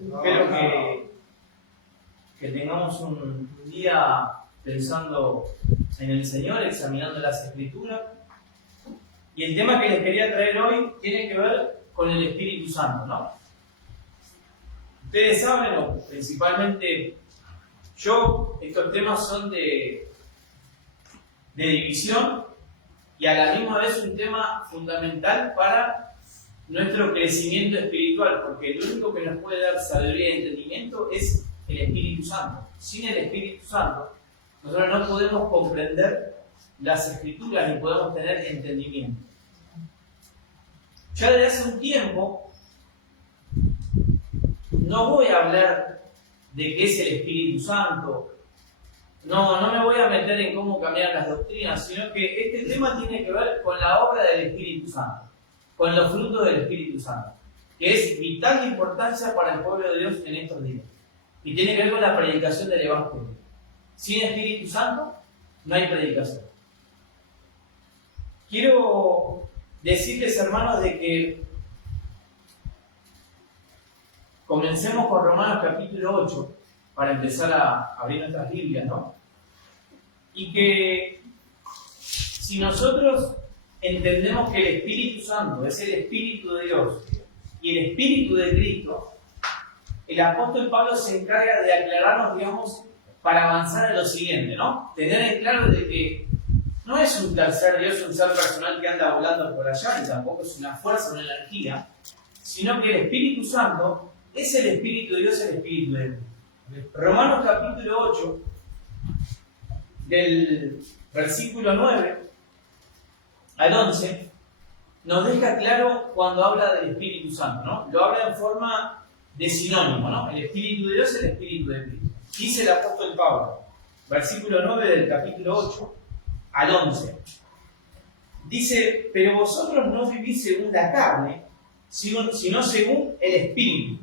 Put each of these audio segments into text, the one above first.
Espero que tengamos un día pensando en el Señor, examinando las Escrituras. Y el tema que les quería traer hoy tiene que ver con el Espíritu Santo, ¿no? Ustedes saben, o principalmente yo, estos temas son de división y a la misma vez un tema fundamental para nuestro crecimiento espiritual, porque el único que nos puede dar sabiduría y entendimiento es el Espíritu Santo. Sin el Espíritu Santo, nosotros no podemos comprender las Escrituras ni podemos tener entendimiento. Ya desde hace un tiempo no voy a hablar de qué es el Espíritu Santo, no me voy a meter en cómo cambiar las doctrinas, sino que este tema tiene que ver con la obra del Espíritu Santo, con los frutos del Espíritu Santo, que es vital importancia para el pueblo de Dios en estos días, y tiene que ver con la predicación del Evangelio. Sin Espíritu Santo no hay predicación. Quiero decirles, hermanos, de que comencemos con Romanos capítulo 8, para empezar a abrir nuestras Biblias, ¿no? Y que si nosotros entendemos que el Espíritu Santo es el Espíritu de Dios y el Espíritu de Cristo, el apóstol Pablo se encarga de aclararnos, digamos, para avanzar en lo siguiente, ¿no? Tener en claro de que no es un tercer Dios, un ser personal que anda volando por allá, ni tampoco es una fuerza, una energía, sino que el Espíritu Santo es el Espíritu de Dios, el Espíritu de Dios. Romanos capítulo 8, del versículo 9 al 11, nos deja claro cuando habla del Espíritu Santo, ¿no? Lo habla en forma de sinónimo, ¿no? El Espíritu de Dios, el Espíritu de Cristo. Dice el apóstol Pablo, versículo 9 del capítulo 8 al 11. Dice, pero vosotros no vivís según la carne, sino según el Espíritu.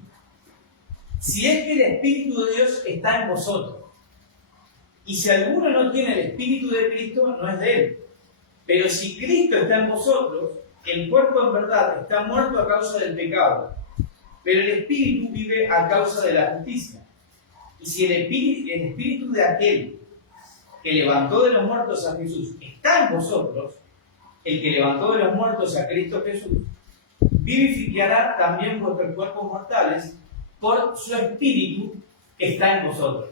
Si es que el Espíritu de Dios está en vosotros. Y si alguno no tiene el Espíritu de Cristo, no es de él. Pero si Cristo está en vosotros, el cuerpo en verdad está muerto a causa del pecado, pero el Espíritu vive a causa de la justicia. Y si el Espíritu de aquel que levantó de los muertos a Jesús está en vosotros, el que levantó de los muertos a Cristo Jesús, vivificará también vuestros cuerpos mortales por su Espíritu que está en vosotros.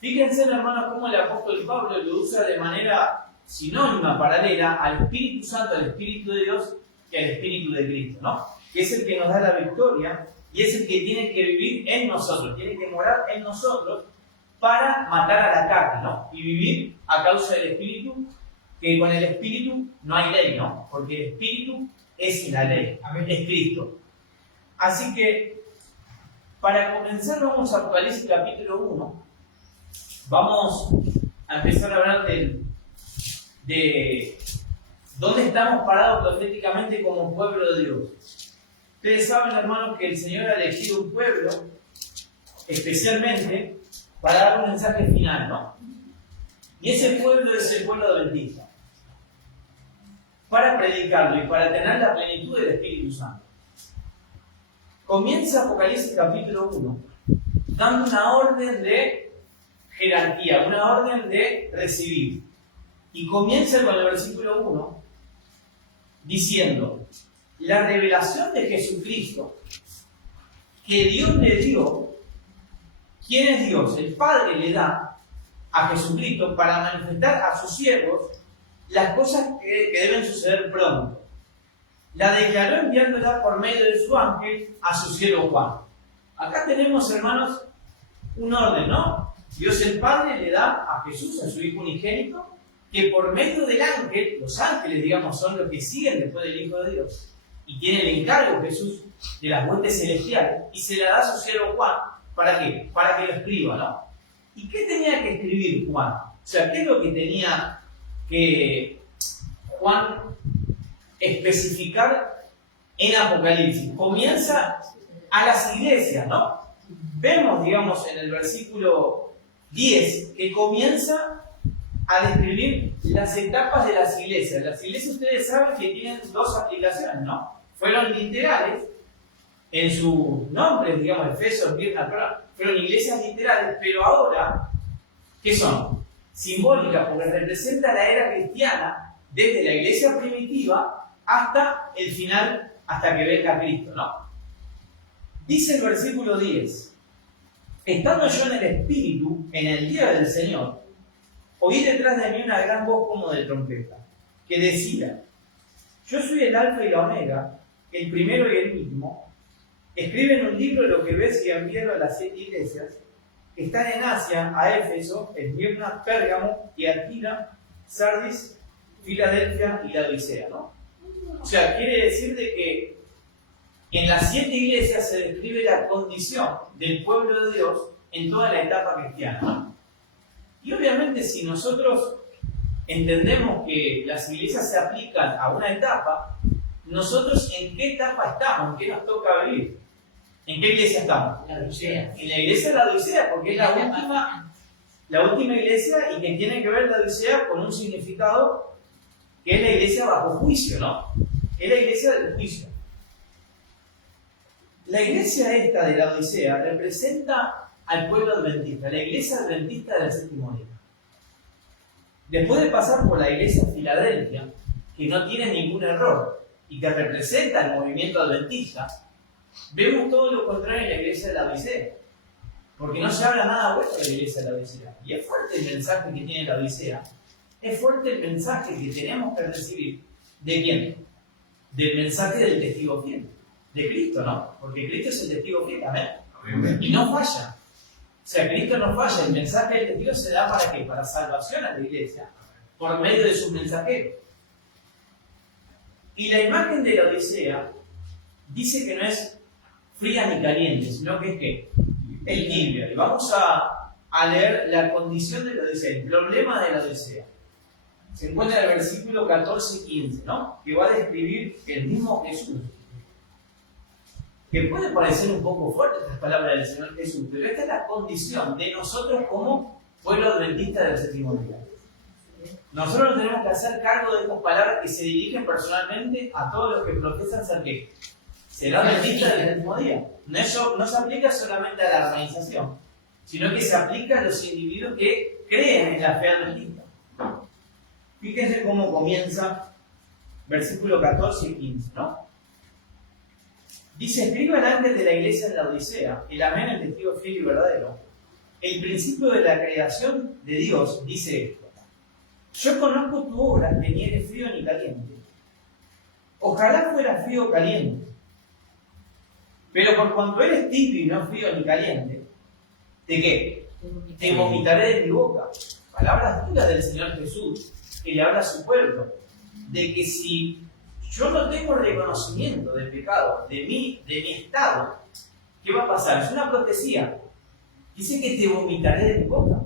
Fíjense, hermanos, cómo el apóstol Pablo lo usa de manera sinónima, paralela al Espíritu Santo, al Espíritu de Dios y al Espíritu de Cristo, ¿no? Que es el que nos da la victoria y es el que tiene que vivir en nosotros, tiene que morar en nosotros para matar a la carne, ¿no? Y vivir a causa del Espíritu, que con el Espíritu no hay ley, ¿no? Porque el Espíritu es la ley, es Cristo. Así que, para comenzar, vamos a Apocalipsis capítulo 1. Vamos a empezar a hablar de dónde estamos parados proféticamente como pueblo de Dios. Ustedes saben, hermanos, que el Señor ha elegido un pueblo especialmente para dar un mensaje final, ¿no? Y ese pueblo es el pueblo adventista. Para predicarlo y para tener la plenitud del Espíritu Santo. Comienza Apocalipsis capítulo 1 dando una orden de jerarquía, una orden de recibir. Y comienza con el versículo 1 diciendo: la revelación de Jesucristo que Dios le dio. ¿Quién es Dios? El Padre le da a Jesucristo para manifestar a sus siervos las cosas que deben suceder pronto. La declaró enviándola por medio de su ángel a su siervo Juan. Acá tenemos, hermanos, un orden, ¿no? Dios el Padre le da a Jesús, a su Hijo unigénito, que por medio del ángel, los ángeles, digamos, son los que siguen después del Hijo de Dios, y tiene el encargo Jesús de las huestes celestiales, y se la da a su siervo Juan. ¿Para qué? Para que lo escriba, ¿no? ¿Y qué tenía que escribir Juan? O sea, ¿qué es lo que tenía que Juan especificar en Apocalipsis? Comienza a las iglesias, ¿no? Vemos, digamos, en el versículo 10 que comienza a describir las etapas de las iglesias. Las iglesias, ustedes saben que tienen dos aplicaciones, ¿no? Fueron literales en sus nombres, digamos, Efeso, Esmirna, fueron iglesias literales, pero ahora, ¿qué son? Simbólicas, porque representa la era cristiana desde la iglesia primitiva hasta el final, hasta que venga Cristo, ¿no? Dice el versículo 10, estando yo en el Espíritu, en el día del Señor, oí detrás de mí una gran voz como de trompeta, que decía, yo soy el Alfa y la Omega, el primero y el último. Escribe en un libro lo que ves y envíalo a las 7 iglesias que están en Asia, a Éfeso, Esmirna, Pérgamo, Tiatira, Sardis, Filadelfia y Laodicea, ¿no? O sea, quiere decir de que en las 7 iglesias se describe la condición del pueblo de Dios en toda la etapa cristiana. Y obviamente si nosotros entendemos que las iglesias se aplican a una etapa, nosotros en qué etapa estamos, en qué nos toca vivir. ¿En qué iglesia estamos? La Odisea. En la iglesia de la Odisea, porque es la última iglesia y que tiene que ver la Odisea con un significado que es la iglesia bajo juicio, ¿no? Es la iglesia del juicio. La iglesia esta de la Odisea representa al pueblo adventista, la iglesia adventista del séptimo día. Después de pasar por la iglesia de Filadelfia, que no tiene ningún error y que representa el movimiento adventista, vemos todo lo contrario en la iglesia de la Odisea. Porque no se habla nada bueno de la iglesia de la Odisea. Y es fuerte el mensaje que tiene la Odisea. Es fuerte el mensaje que tenemos que recibir. ¿De quién? Del mensaje del testigo fiel. De Cristo, ¿no? Porque Cristo es el testigo fiel. Amén. Amén. Y no falla. O sea, Cristo no falla. El mensaje del testigo se da ¿para qué? Para salvación a la iglesia. Por medio de sus mensajeros. Y la imagen de la Odisea dice que no es fría ni caliente, sino que es ¿qué? Es tibia. Y vamos a leer la condición de la Odisea, el problema de la Odisea. Se encuentra en el versículo 14 y 15, ¿no? Que va a describir el mismo Jesús. Que puede parecer un poco fuerte estas palabras del Señor Jesús, pero esta es la condición de nosotros como pueblo adventista del séptimo día. Nosotros nos tenemos que hacer cargo de estas palabras que se dirigen personalmente a todos los que profesan ser ¿qué? Será adventista del séptimo día. Eso no se aplica solamente a la organización, sino que se aplica a los individuos que creen en la fe adventista. Fíjense cómo comienza versículo 14 y 15, ¿no? Dice, escriba el ángel de la iglesia en la Odisea, el amén, el testigo fiel y verdadero. El principio de la creación de Dios dice esto. Yo conozco tu obra, que ni eres frío ni caliente. Ojalá fuera frío o caliente. Pero por cuanto eres tibio y no frío ni caliente, ¿de qué? Te vomitaré de mi boca. Palabras duras del Señor Jesús, que le habla a su pueblo, de que si yo no tengo reconocimiento del pecado, de mi estado, ¿qué va a pasar? Es una profecía. Dice que te vomitaré de mi boca.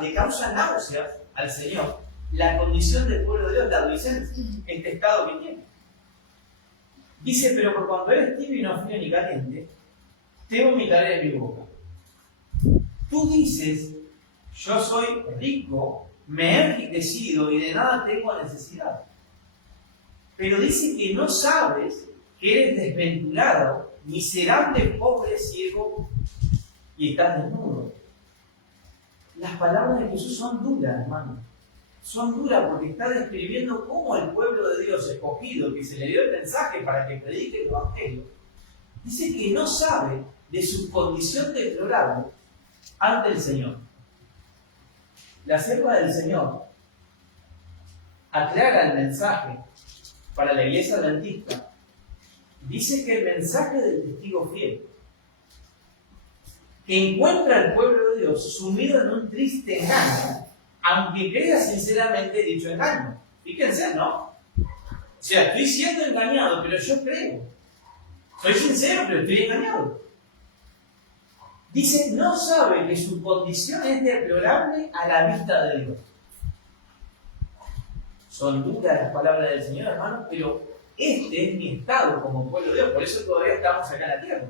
Le causa náuseas al Señor la condición del pueblo de Dios, la adolescencia, el pecado que tiene. Dice, pero por cuando eres tibio y no frío ni caliente, te vomitaré de mi boca. Tú dices, yo soy rico, me he enriquecido y de nada tengo necesidad. Pero dice que no sabes que eres desventurado, miserable, pobre, ciego y estás desnudo. Las palabras de Jesús son duras, hermano. Son duras porque está describiendo cómo el pueblo de Dios escogido, que se le dio el mensaje para que predique el Evangelio, dice que no sabe de su condición deplorable ante el Señor. La sierva del Señor aclara el mensaje para la iglesia adventista. Dice que el mensaje del testigo fiel, que encuentra al pueblo de Dios sumido en un triste engaño, aunque crea sinceramente dicho engaño. Fíjense, ¿no? O sea, estoy siendo engañado, pero yo creo. Soy sincero, pero estoy engañado. Dice, no sabe que su condición es deplorable a la vista de Dios. Son duras las palabras del Señor, hermano, pero este es mi estado como pueblo de Dios. Por eso todavía estamos acá en la tierra.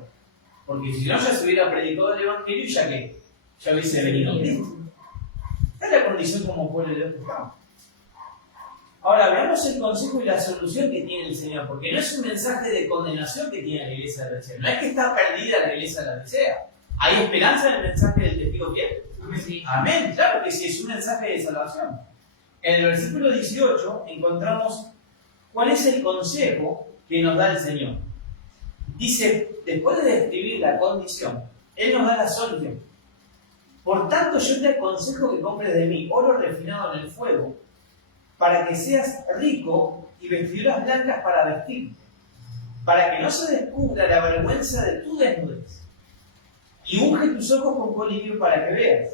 Porque si no, ya se hubiera predicado el Evangelio y ya hubiese venido Cristo. Esta es la condición como pueblo de Dios que estamos. Ahora, veamos el consejo y la solución que tiene el Señor, porque no es un mensaje de condenación que tiene la iglesia de la Odisea. No es que está perdida la iglesia de la Odisea. ¿Hay esperanza en el mensaje del testigo fiel? Sí. Amén, claro que sí, es un mensaje de salvación. En el versículo 18 encontramos cuál es el consejo que nos da el Señor. Dice, después de describir la condición, Él nos da la solución. Por tanto, yo te aconsejo que compres de mí oro refinado en el fuego, para que seas rico y vestiduras blancas para vestirte, para que no se descubra la vergüenza de tu desnudez. Y unge tus ojos con colirio para que veas.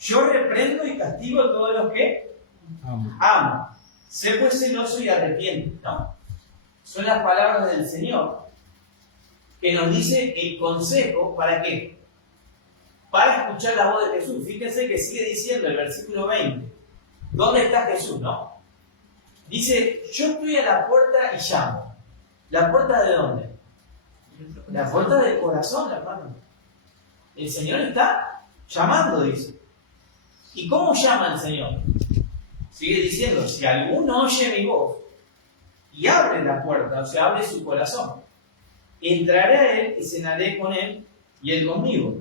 Yo reprendo y castigo a todos los que amo. Sé pues celoso y arrepiente, ¿no? Son las palabras del Señor que nos dice el consejo, ¿para qué? Para escuchar la voz de Jesús. Fíjense que sigue diciendo el versículo 20. ¿Dónde está Jesús, no? Dice, yo estoy a la puerta y llamo. ¿La puerta de dónde? La puerta del corazón, hermano. El Señor está llamando, dice. ¿Y cómo llama el Señor? Sigue diciendo, si alguno oye mi voz y abre la puerta, o sea, abre su corazón, entraré a él y cenaré con él y él conmigo.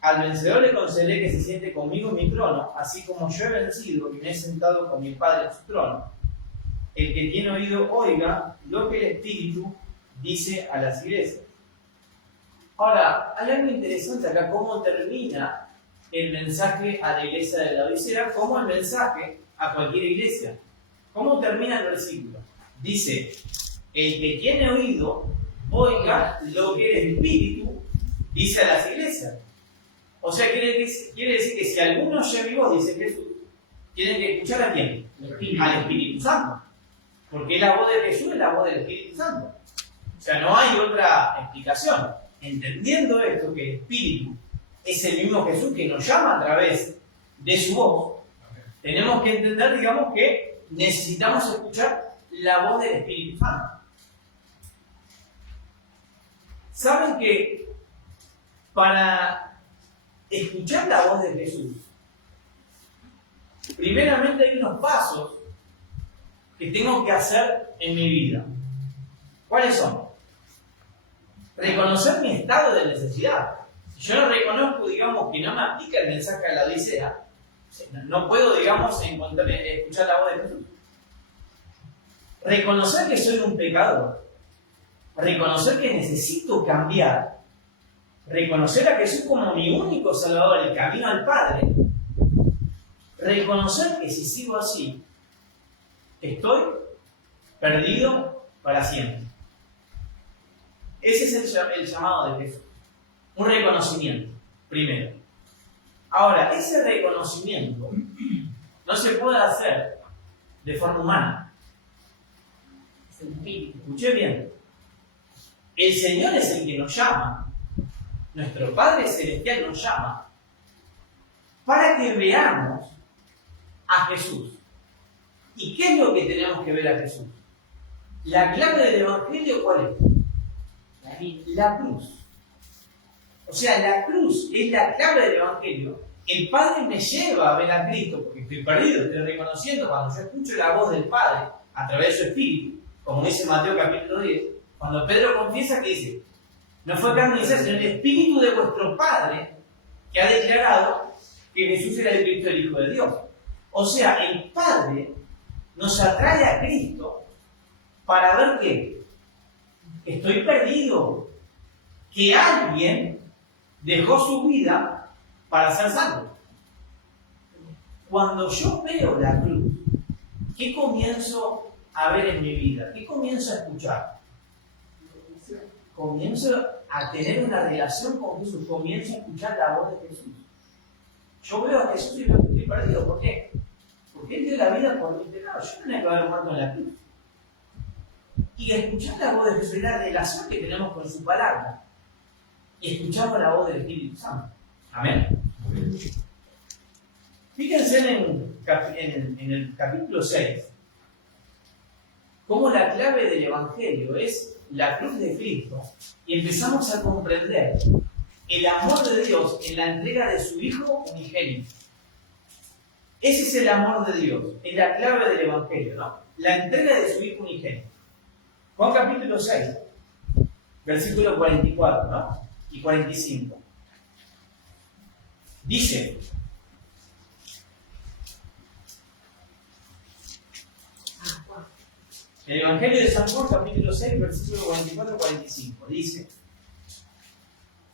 Al vencedor le concederé que se siente conmigo en mi trono, así como yo he vencido y me he sentado con mi Padre en su trono. El que tiene oído, oiga lo que el Espíritu dice a las iglesias. Ahora, hay algo interesante acá, cómo termina el mensaje a la iglesia de la Odisea, como el mensaje a cualquier iglesia. ¿Cómo termina el versículo? Dice, el que tiene oído, oiga lo que el Espíritu dice a las iglesias. O sea, quiere decir que si alguno oye mi voz, dice Jesús, tienen que escuchar a quién? Al Espíritu Santo. Porque la voz de Jesús es la voz del Espíritu Santo. O sea, no hay otra explicación. Entendiendo esto, que el Espíritu es el mismo Jesús que nos llama a través de su voz, tenemos que entender, digamos, que necesitamos escuchar la voz del Espíritu Santo. ¿Saben que para escuchar la voz de Jesús, primeramente hay unos pasos que tengo que hacer en mi vida? ¿Cuáles son? Reconocer mi estado de necesidad. Si yo no reconozco, digamos, que no me aplica el mensaje a la Odisea, no puedo, digamos, escuchar la voz de Jesús. Reconocer que soy un pecador. Reconocer que necesito cambiar. Reconocer a Jesús como mi único Salvador, el camino al Padre. Reconocer que si sigo así, estoy perdido para siempre. Ese es el llamado de Jesús. Un reconocimiento, primero. Ahora, ese reconocimiento no se puede hacer de forma humana. Escuché bien. El Señor es el que nos llama. Nuestro Padre Celestial nos llama para que veamos a Jesús. ¿Y qué es lo que tenemos que ver a Jesús? La clave del Evangelio, ¿cuál es? La cruz. O sea, la cruz es la clave del Evangelio. El Padre me lleva a ver a Cristo porque estoy perdido, estoy reconociendo cuando yo escucho la voz del Padre a través de su Espíritu, como dice Mateo capítulo 10, cuando Pedro confiesa que dice, no fue carne y sangre, sino el Espíritu de vuestro Padre que ha declarado que Jesús era el Cristo, el Hijo de Dios. O sea, el Padre nos atrae a Cristo para ver que estoy perdido, que alguien dejó su vida para ser salvo. Cuando yo veo la cruz, ¿qué comienzo a ver en mi vida? ¿Qué comienzo a escuchar? Comienzo a tener una relación con Jesús, comienzo a escuchar la voz de Jesús. Yo veo a Jesús y veo que estoy perdido. ¿Por qué? Porque Él dio la vida por mi pecado. Yo no tenía que haber muerto en la cruz. Y escuchar la voz de Jesús es la relación que tenemos con su palabra. Y escuchamos la voz del Espíritu Santo. Amén. Fíjense en el capítulo 6, cómo la clave del Evangelio es la cruz de Cristo, y empezamos a comprender el amor de Dios en la entrega de su Hijo unigénito. Ese es el amor de Dios, es la clave del Evangelio, ¿no? La entrega de su Hijo unigénito. Juan capítulo 6, versículo 44, ¿no? Y 45. Dice: el Evangelio de San Juan, capítulo 6, versículo 44-45, dice: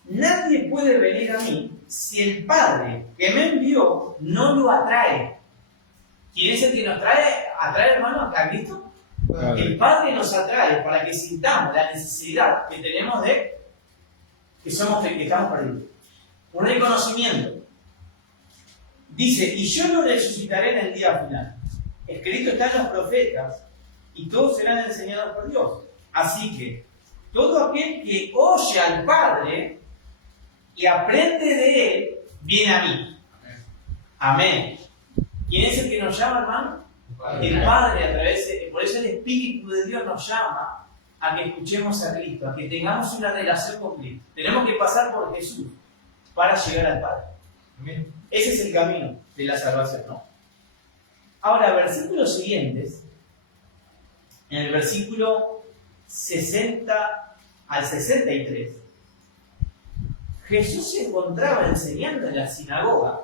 nadie puede venir a mí si el Padre que me envió no lo atrae. ¿Quién es el que nos atrae, hermano, acá, Cristo? El Padre nos atrae para que sintamos la necesidad que tenemos de que estamos perdidos. Un reconocimiento. Dice: y yo lo resucitaré en el día final. Escrito está en los profetas, y todos serán enseñados por Dios. Así que todo aquel que oye al Padre y aprende de Él, viene a mí. Amén. ¿Quién es el que nos llama, hermano? El Padre, a través de... Por eso el Espíritu de Dios nos llama a que escuchemos a Cristo, a que tengamos una relación con Cristo. Tenemos que pasar por Jesús para llegar al Padre. Amén. Ese es el camino de la salvación, ¿no? Ahora, versículos siguientes, en el versículo 60 al 63, Jesús se encontraba enseñando en la sinagoga.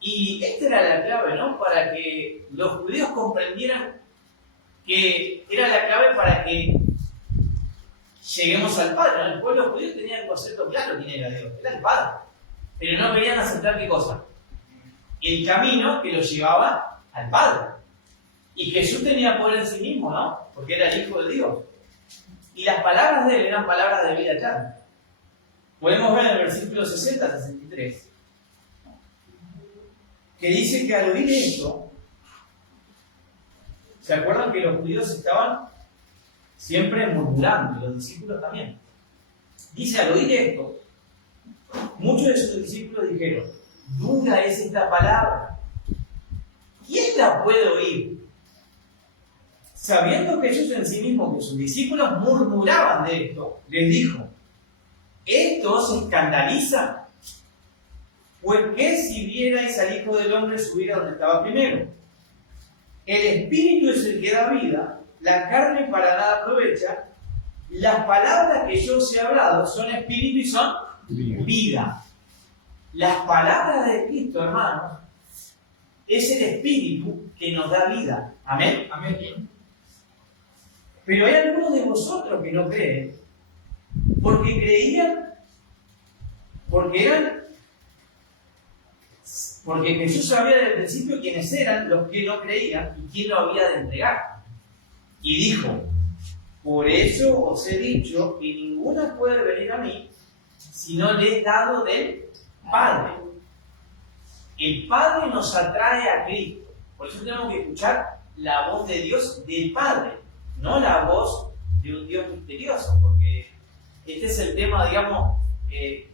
Y esta era la clave, ¿no? Para que los judíos comprendieran que era la clave para que lleguemos al Padre, ¿no? El pueblo judío tenía el concepto claro quién era Dios, era el Padre. Pero no querían aceptar qué cosa. El camino que los llevaba al Padre. Y Jesús tenía poder en sí mismo, ¿no? Porque era el Hijo de Dios. Y las palabras de él eran palabras de vida eterna. Podemos ver en el versículo 60-63 que dice que al oír esto, ¿se acuerdan que los judíos estaban siempre murmurando, y los discípulos también? Dice: al oír esto, muchos de sus discípulos dijeron: dura es esta palabra, ¿quién la puede oír? Sabiendo Jesús en sí mismo que sus discípulos murmuraban de esto, les dijo: ¿esto os escandaliza? Pues ¿qué si vierais al Hijo del Hombre subir a donde estaba primero? El Espíritu es el que da vida, la carne para nada aprovecha. Las palabras que yo os he hablado son espíritu y son vida. Las palabras de Cristo, hermanos, es el Espíritu que nos da vida. Amén. Amén. Pero hay algunos de vosotros que no creen, porque creían, porque Jesús sabía desde el principio quiénes eran los que no creían y quién lo había de entregar. Y dijo: por eso os he dicho que ninguno puede venir a mí si no le he dado del Padre. El Padre nos atrae a Cristo. Por eso tenemos que escuchar la voz de Dios del Padre, no la voz de un Dios misterioso, porque este es el tema, digamos, que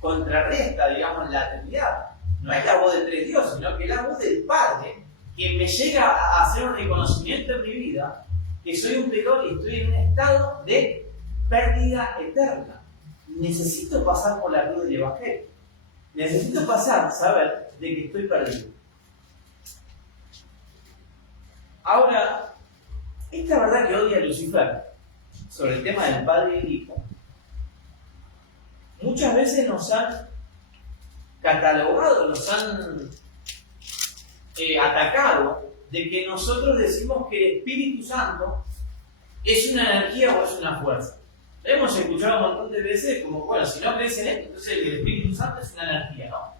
contrarresta, digamos, la Trinidad. No es la voz de tres dioses, sino que es la voz del Padre, que me llega a hacer un reconocimiento en mi vida, que soy un pecador y estoy en un estado de pérdida eterna. Necesito pasar por la cruz del Evangelio. Necesito saber de que estoy perdido. Ahora, esta verdad que odia Lucifer sobre el tema del Padre y el Hijo, muchas veces nos han catalogado, nos han atacado de que nosotros decimos que el Espíritu Santo es una energía o es una fuerza. Hemos escuchado un montón de veces como, bueno, si no crees en esto, entonces el Espíritu Santo es una energía, ¿no?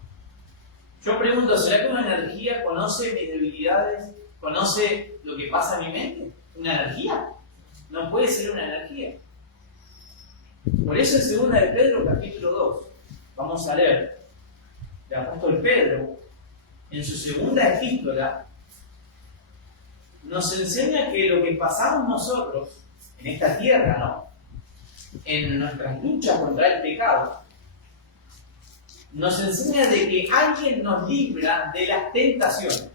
Yo pregunto, ¿será que una energía conoce mis debilidades, conoce lo que pasa en mi mente? ¿Una energía? No puede ser una energía. Por eso en 2 de Pedro, capítulo 2, vamos a leer, el apóstol Pedro, en su segunda epístola, nos enseña que lo que pasamos nosotros en esta tierra, ¿no? En nuestras luchas contra el pecado, nos enseña de que alguien nos libra de las tentaciones.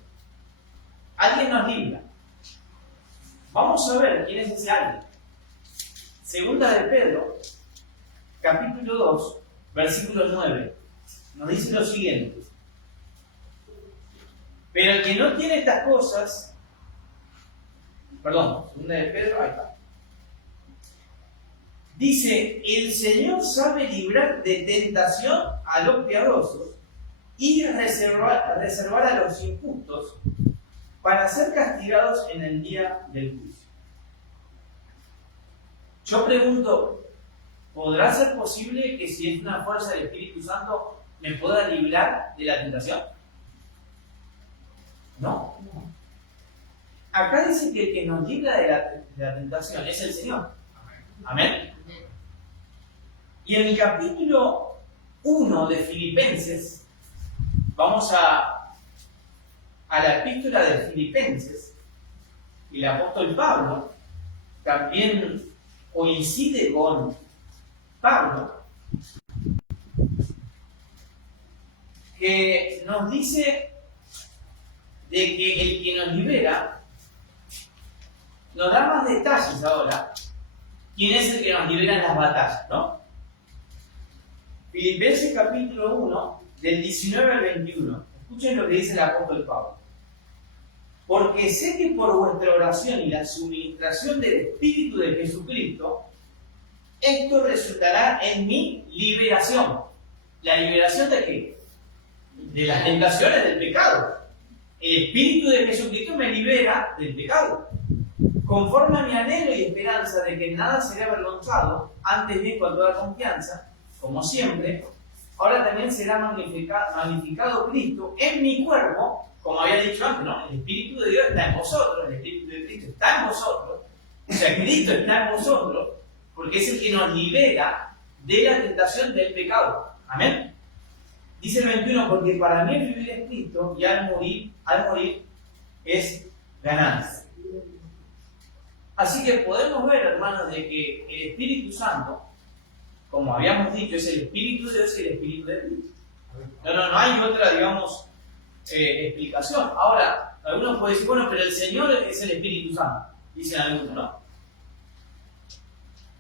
Alguien nos libra. Vamos a ver quién es ese alguien. 2 de Pedro, capítulo 2, versículo 9. nos dice lo siguiente. Pero el que no tiene estas cosas, perdón, segunda de Pedro, ahí está. Dice, el Señor sabe librar de tentación a los piadosos y reservar a los injustos para ser castigados en el día del juicio. Yo pregunto, ¿podrá ser posible que si es una fuerza del Espíritu Santo me pueda librar de la tentación? No. Acá dice que el que nos libra de la tentación es el Señor. Amén. Y en el capítulo 1 de Filipenses, vamos a la epístola de Filipenses, y el apóstol Pablo también coincide con Pablo, que nos dice de que el que nos libera nos da más detalles ahora. ¿Quién es el que nos libera en las batallas, no? Filipenses capítulo 1, del 19 al 21. Escuchen lo que dice el apóstol Pablo. Porque sé que por vuestra oración y la suministración del Espíritu de Jesucristo, esto resultará en mi liberación. ¿La liberación de qué? De las tentaciones del pecado. El Espíritu de Jesucristo me libera del pecado. Conforme a mi anhelo y esperanza de que nada será avergonzado, antes bien con toda confianza, como siempre, ahora también será magnificado Cristo en mi cuerpo, como había dicho antes, ¿no? El Espíritu de Dios está en vosotros, el Espíritu de Cristo está en vosotros, o sea, Cristo está en vosotros, porque es el que nos libera de la tentación del pecado. Amén. Dice el 21, porque para mí el vivir es Cristo y al morir es ganancia. Así que podemos ver, hermanos, de que el Espíritu Santo, como habíamos dicho, es el Espíritu de Dios y el Espíritu de Cristo. No hay otra, digamos, explicación. Ahora, algunos pueden decir, bueno, pero el Señor es el Espíritu Santo, dicen algunos, ¿no?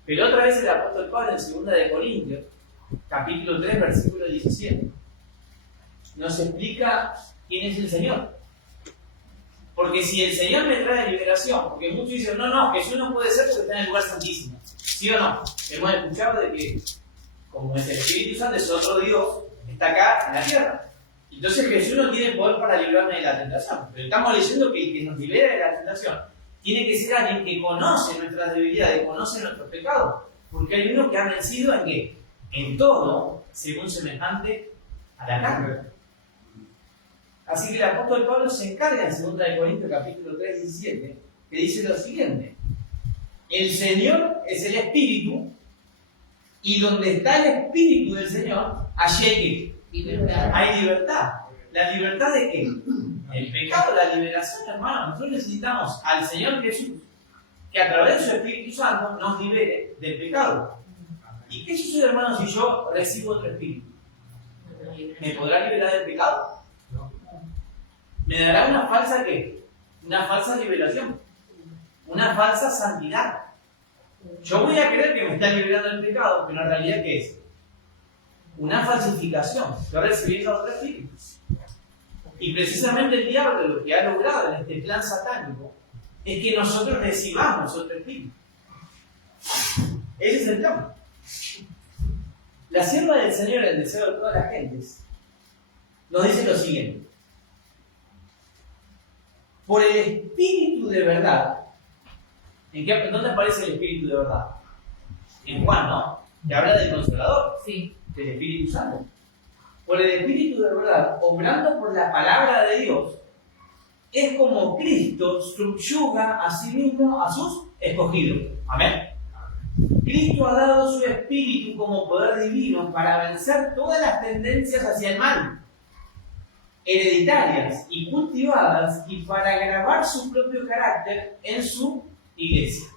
Pero otra vez el apóstol Pablo en 2 de Corintios, capítulo 3, versículo 17, nos explica quién es el Señor. Porque si el Señor me trae liberación, porque muchos dicen, no, Jesús no puede ser porque está en el lugar santísimo. ¿Sí o no? Hemos escuchado de que, como es el Espíritu Santo, es otro Dios, está acá en la tierra. Entonces Jesús no tiene poder para librarme de la tentación. Pero estamos leyendo que el que nos libera de la tentación tiene que ser alguien que conoce nuestras debilidades, conoce nuestros pecados. Porque hay uno que ha vencido en qué? En todo, según semejante a la carne. Así que el apóstol Pablo se encarga en 2 de Corintios capítulo 3, 17, que dice lo siguiente: el Señor es el Espíritu, y donde está el Espíritu del Señor, allí hay libertad. ¿La libertad de qué? El pecado, la liberación, hermano. Nosotros necesitamos al Señor Jesús, que a través de su Espíritu Santo nos libere del pecado. ¿Y qué sucede, hermano, si yo recibo otro Espíritu? ¿Me podrá liberar del pecado? Me dará una falsa ¿qué? Una falsa liberación, una falsa santidad. Yo voy a creer que me está liberando del pecado, pero en realidad ¿qué es? Una falsificación. Yo recibí a otro espíritu. Y precisamente el diablo lo que ha logrado en este plan satánico es que nosotros recibamos otro espíritu. Ese es el plan. La sierva del Señor, el deseo de todas las gentes, nos dice lo siguiente: por el Espíritu de verdad. ¿Dónde aparece el Espíritu de verdad? En Juan, ¿no? Que habla del Consolador, sí, del Espíritu Santo. Por el Espíritu de verdad, obrando por la palabra de Dios, es como Cristo subyuga a sí mismo a sus escogidos. Amén. Cristo ha dado su Espíritu como poder divino para vencer todas las tendencias hacia el mal, hereditarias y cultivadas, y para grabar su propio carácter en su iglesia.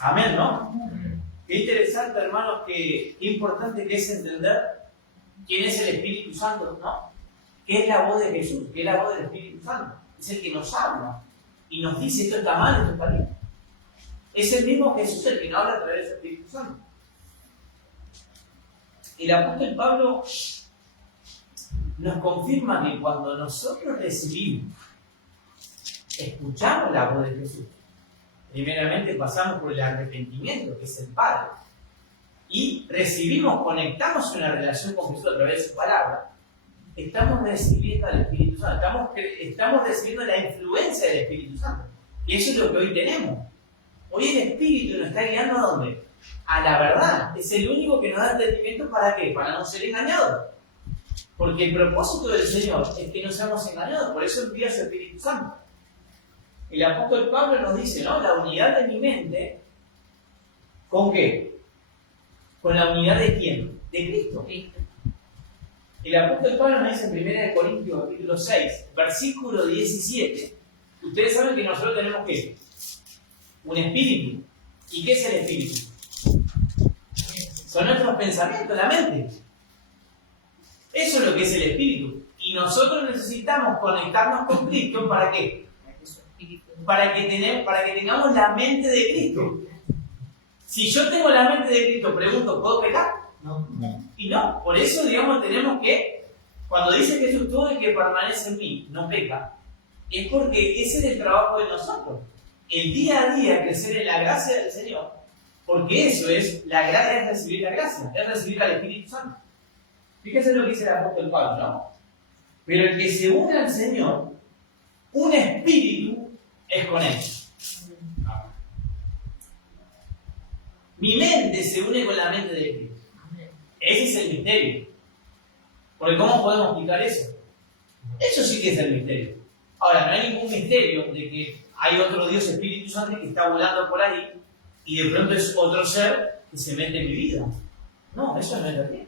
Amén, ¿no? Qué interesante, hermanos, qué importante que es entender quién es el Espíritu Santo, ¿no? ¿Qué es la voz de Jesús? ¿Qué es la voz del Espíritu Santo? Es el que nos habla y nos dice esto está mal, esto está bien. Es el mismo Jesús el que nos habla a través del Espíritu Santo. El apóstol Pablo nos confirma que cuando nosotros recibimos, escuchamos la voz de Jesús, primeramente pasamos por el arrepentimiento, que es el Padre, y recibimos, conectamos una relación con Jesús a través de su palabra, estamos recibiendo al Espíritu Santo, estamos recibiendo la influencia del Espíritu Santo. Y eso es lo que hoy tenemos. Hoy el Espíritu nos está guiando ¿a dónde? A la verdad. Es el único que nos da entendimiento. ¿Para qué? Para no ser engañados. Porque el propósito del Señor es que no seamos engañados. Por eso envía su Espíritu Santo. El apóstol Pablo nos dice, ¿no? La unidad de mi mente, ¿con qué? ¿Con la unidad de quién? De Cristo. El apóstol Pablo nos dice en 1 Corintios capítulo 6, versículo 17. Ustedes saben que nosotros tenemos ¿qué? Un espíritu. ¿Y qué es el espíritu? Son nuestros pensamientos, la mente. Eso es lo que es el espíritu. Y nosotros necesitamos conectarnos con Cristo ¿para qué? Para que tengamos la mente de Cristo. Si yo tengo la mente de Cristo, pregunto, ¿puedo pecar? No. Y no, por eso, digamos, tenemos que, cuando dice Jesús, todo el que permanece en mí no peca, es porque ese es el trabajo de nosotros. El día a día crecer en la gracia del Señor, porque eso es, la gracia es recibir la gracia, es recibir al Espíritu Santo. Fíjense lo que dice el apóstol Pablo, ¿no? Pero el que se une al Señor, un espíritu es con él. Mi mente se une con la mente de Cristo. Ese es el misterio. Porque ¿cómo podemos explicar eso? Eso sí que es el misterio. Ahora, no hay ningún misterio de que hay otro Dios Espíritu Santo que está volando por ahí y de pronto es otro ser que se mete en mi vida. No, eso no es verdad.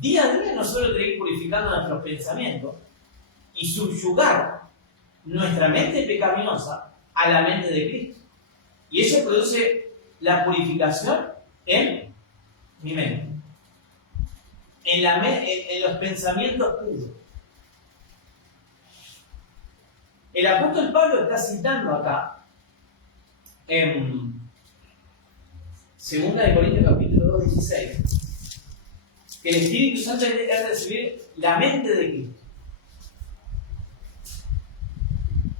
Día a día nosotros tenemos que ir purificando nuestros pensamientos y subyugar nuestra mente pecaminosa a la mente de Cristo. Y eso produce la purificación en mi mente. En los pensamientos puros. El apóstol Pablo está citando acá en 2 Corintios capítulo 2, 16, que el Espíritu Santo es recibir la mente de Cristo.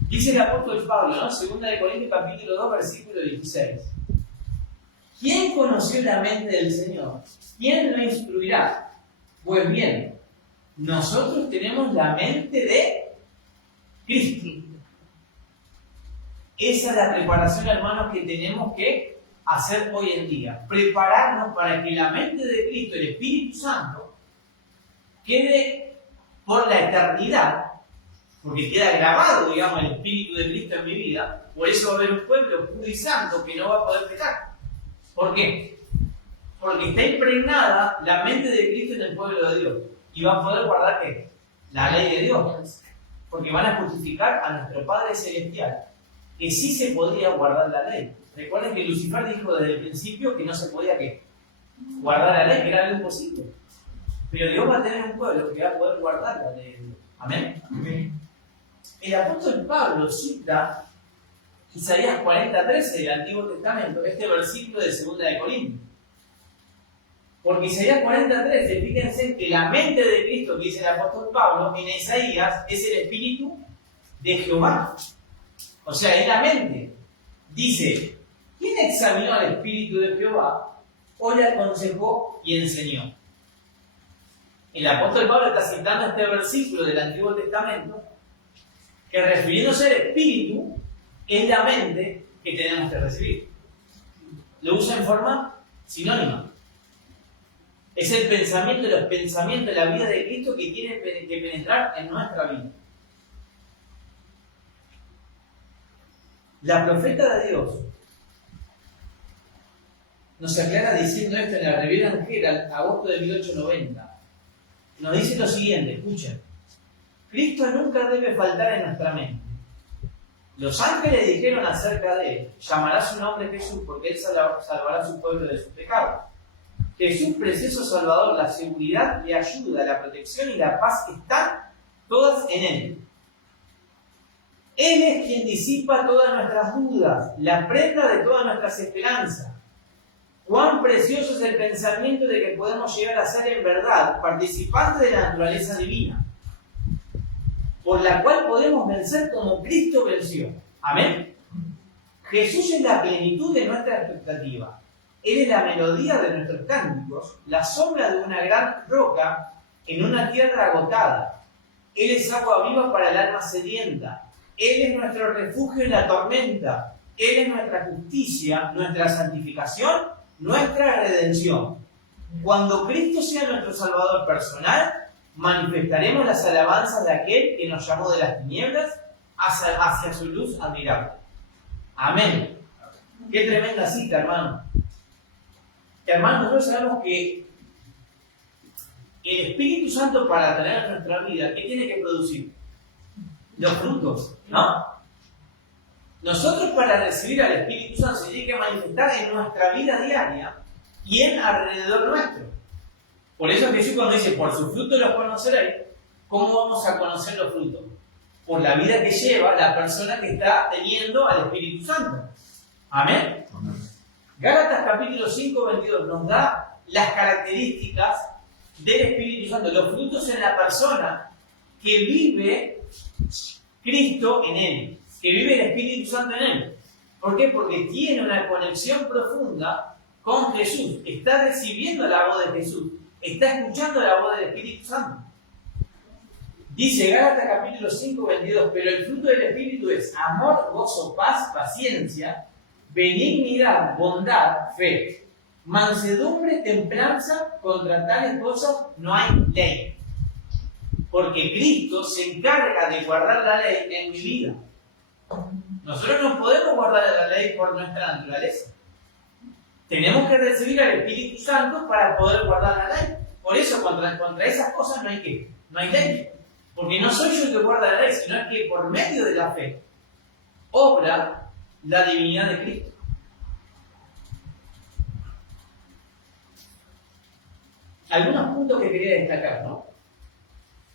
Dice el apóstol Pablo, ¿no? 2 Corintios capítulo 2, versículo 16. ¿Quién conoció la mente del Señor? ¿Quién lo instruirá? Pues bien, nosotros tenemos la mente de Cristo. Esa es la preparación, hermanos, que tenemos que hacer hoy en día. Prepararnos para que la mente de Cristo, el Espíritu Santo, quede por la eternidad, porque queda grabado, digamos, el Espíritu de Cristo en mi vida. Por eso va a haber un pueblo puro y santo que no va a poder pecar. ¿Por qué? Porque está impregnada la mente de Cristo en el pueblo de Dios. Y va a poder guardar ¿qué? La ley de Dios. Porque van a justificar a nuestro Padre Celestial que sí se podía guardar la ley. Recuerden que Lucifer dijo desde el principio que no se podía ¿qué? Guardar la ley, que era algo imposible. Pero Dios va a tener un pueblo que va a poder guardar la ley de Dios. ¿Amén? Amén. El apóstol Pablo cita Isaías 40:13 del Antiguo Testamento, este versículo de 2 de Corintios. Porque Isaías 40:13, fíjense que la mente de Cristo, que dice el apóstol Pablo, en Isaías es el Espíritu de Jehová. O sea, es la mente. Dice, ¿quién examinó al Espíritu de Jehová? O le aconsejó y enseñó. El apóstol Pablo está citando este versículo del Antiguo Testamento, que refiriéndose al Espíritu, es la mente que tenemos que recibir. Lo usa en forma sinónima. Es el pensamiento, los pensamientos, la vida de Cristo que tiene que penetrar en nuestra vida. La profeta de Dios nos aclara diciendo esto en la Revista Angela, agosto de 1890. Nos dice lo siguiente, escuchen. Cristo nunca debe faltar en nuestra mente. Los ángeles dijeron acerca de él, llamará su nombre Jesús, porque él salvará a su pueblo de sus pecados. Jesús, precioso Salvador, la seguridad, la ayuda, la protección y la paz están todas en él. Él es quien disipa todas nuestras dudas, la prenda de todas nuestras esperanzas. Cuán precioso es el pensamiento de que podemos llegar a ser en verdad participantes de la naturaleza divina, por la cual podemos vencer como Cristo venció. Amén. Jesús es la plenitud de nuestra expectativa. Él es la melodía de nuestros cánticos, la sombra de una gran roca en una tierra agotada. Él es agua viva para el alma sedienta. Él es nuestro refugio en la tormenta. Él es nuestra justicia, nuestra santificación, nuestra redención. Cuando Cristo sea nuestro Salvador personal, manifestaremos las alabanzas de aquel que nos llamó de las tinieblas hacia su luz admirable. Amén. Qué tremenda cita, hermano. Hermanos, nosotros sabemos que el Espíritu Santo, para tener en nuestra vida, ¿qué tiene que producir? Los frutos, ¿no? Nosotros, para recibir al Espíritu Santo, se tiene que manifestar en nuestra vida diaria y en alrededor nuestro. Por eso Jesús, cuando dice, por sus frutos los conoceréis, ¿cómo vamos a conocer los frutos? Por la vida que lleva la persona que está teniendo al Espíritu Santo. ¿Amén? Amén. Gálatas capítulo 5, 22 nos da las características del Espíritu Santo, los frutos en la persona que vive Cristo en él, que vive el Espíritu Santo en él. ¿Por qué? Porque tiene una conexión profunda con Jesús, está recibiendo la voz de Jesús, está escuchando la voz del Espíritu Santo. Dice Gálatas capítulo 5, 22, pero el fruto del Espíritu es amor, gozo, paz, paciencia, benignidad, bondad, fe, mansedumbre, templanza. Contra tales cosas no hay ley. Porque Cristo se encarga de guardar la ley en mi vida. Nosotros no podemos guardar la ley por nuestra naturaleza. Tenemos que recibir al Espíritu Santo para poder guardar la ley. Por eso, contra esas cosas no hay ley. Porque no soy yo el que guarda la ley, sino es que por medio de la fe obra la divinidad de Cristo. Algunos puntos que quería destacar, ¿no?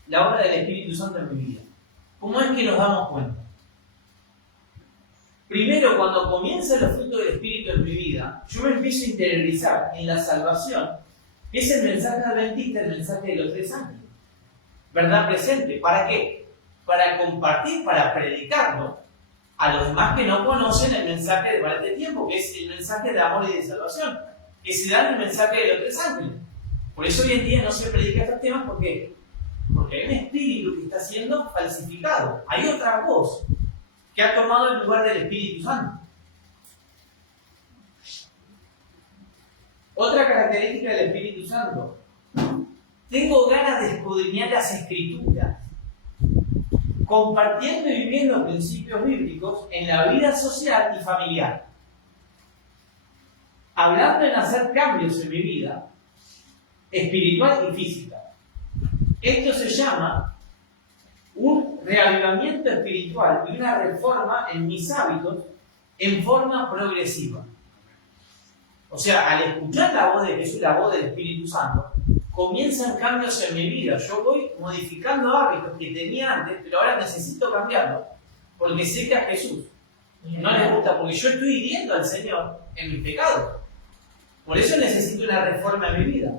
La obra del Espíritu Santo en mi vida. ¿Cómo es que nos damos cuenta? Primero, cuando comienzan los frutos del Espíritu en mi vida, yo me empiezo a interiorizar en la salvación, que es el mensaje adventista, el mensaje de los 3 ángeles. ¿Verdad presente? ¿Para qué? Para compartir, para predicarlo a los demás que no conocen el mensaje de este tiempo, que es el mensaje de amor y de salvación, que se da en el mensaje de los 3 ángeles. Por eso hoy en día no se predica estos temas, ¿por qué? Porque hay un espíritu que está siendo falsificado. Hay otra voz que ha tomado el lugar del Espíritu Santo. Otra característica del Espíritu Santo. Tengo ganas de escudriñar las Escrituras, compartiendo y viviendo principios bíblicos en la vida social y familiar. Hablando en hacer cambios en mi vida, espiritual y física. Esto se llama un reavivamiento espiritual y una reforma en mis hábitos en forma progresiva. O sea, al escuchar la voz de Jesús, la voz del Espíritu Santo, comienzan cambios en mi vida. Yo voy modificando hábitos que tenía antes, pero ahora necesito cambiarlos, porque sé que a Jesús no le gusta, porque yo estoy hiriendo al Señor en mis pecados. Por eso necesito una reforma en mi vida.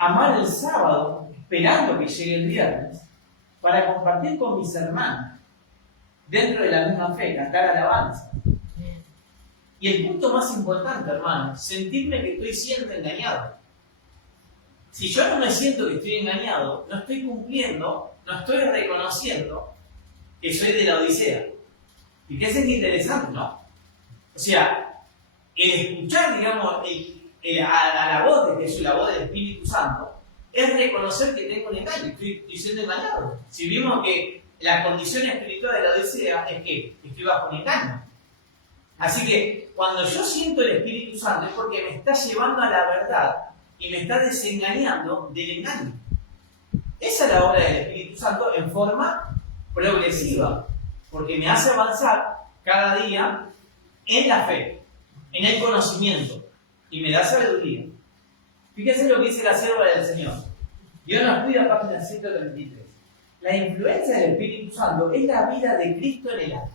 Amar el sábado, esperando que llegue el viernes, para compartir con mis hermanos, dentro de la misma fe, cantar alabanza. Y el punto más importante, hermanos, sentirme que estoy siendo engañado. Si yo no me siento que estoy engañado, no estoy cumpliendo, no estoy reconociendo que soy de la Odisea. Y que es interesante, ¿no? O sea, el escuchar, digamos, a la voz de Jesús, la voz del Espíritu Santo, es reconocer que tengo un engaño, estoy siendo engañado. Si vimos que la condición espiritual de la Odisea es que estoy bajo un engaño. Así que cuando yo siento el Espíritu Santo es porque me está llevando a la verdad y me está desengañando del engaño. Esa es la obra del Espíritu Santo en forma progresiva, porque me hace avanzar cada día en la fe, en el conocimiento, y me da sabiduría. Fíjense lo que dice la sierva del Señor. Dios nos cuida, página 133. La influencia del Espíritu Santo es la vida de Cristo en el alma.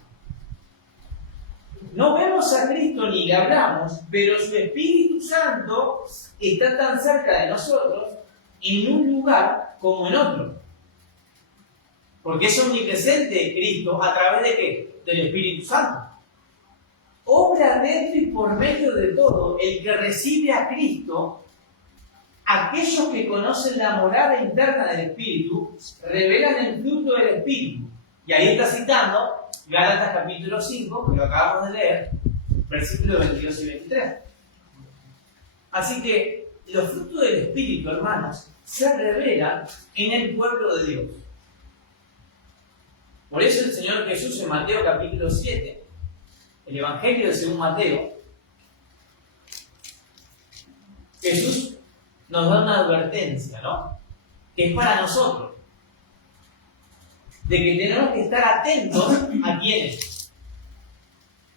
No vemos a Cristo ni le hablamos, pero su Espíritu Santo está tan cerca de nosotros en un lugar como en otro. Porque es omnipresente Cristo a través de ¿qué? Del Espíritu Santo. Obra dentro y por medio de todo el que recibe a Cristo. Aquellos que conocen la morada interna del Espíritu revelan el fruto del Espíritu. Y ahí está citando Gálatas capítulo 5, que lo acabamos de leer, versículos 22 y 23. Así que los frutos del Espíritu, hermanos, se revelan en el pueblo de Dios. Por eso el Señor Jesús en Mateo capítulo 7, el Evangelio de según Mateo, Jesús nos da una advertencia, ¿no? Que es para nosotros. De que tenemos que estar atentos a quiénes.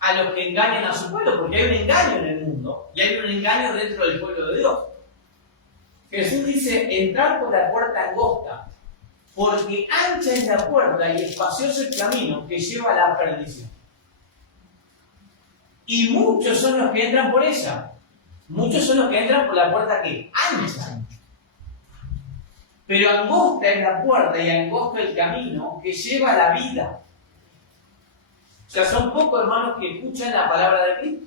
A los que engañan a su pueblo, porque hay un engaño en el mundo y hay un engaño dentro del pueblo de Dios. Jesús dice, entrar por la puerta angosta, porque ancha es la puerta y espacioso el camino que lleva a la perdición. Y muchos son los que entran por ella. Muchos son los que entran por la puerta que ancha. Pero angosta es la puerta y angosto el camino que lleva a la vida. O sea, son pocos hermanos que escuchan la palabra de Cristo.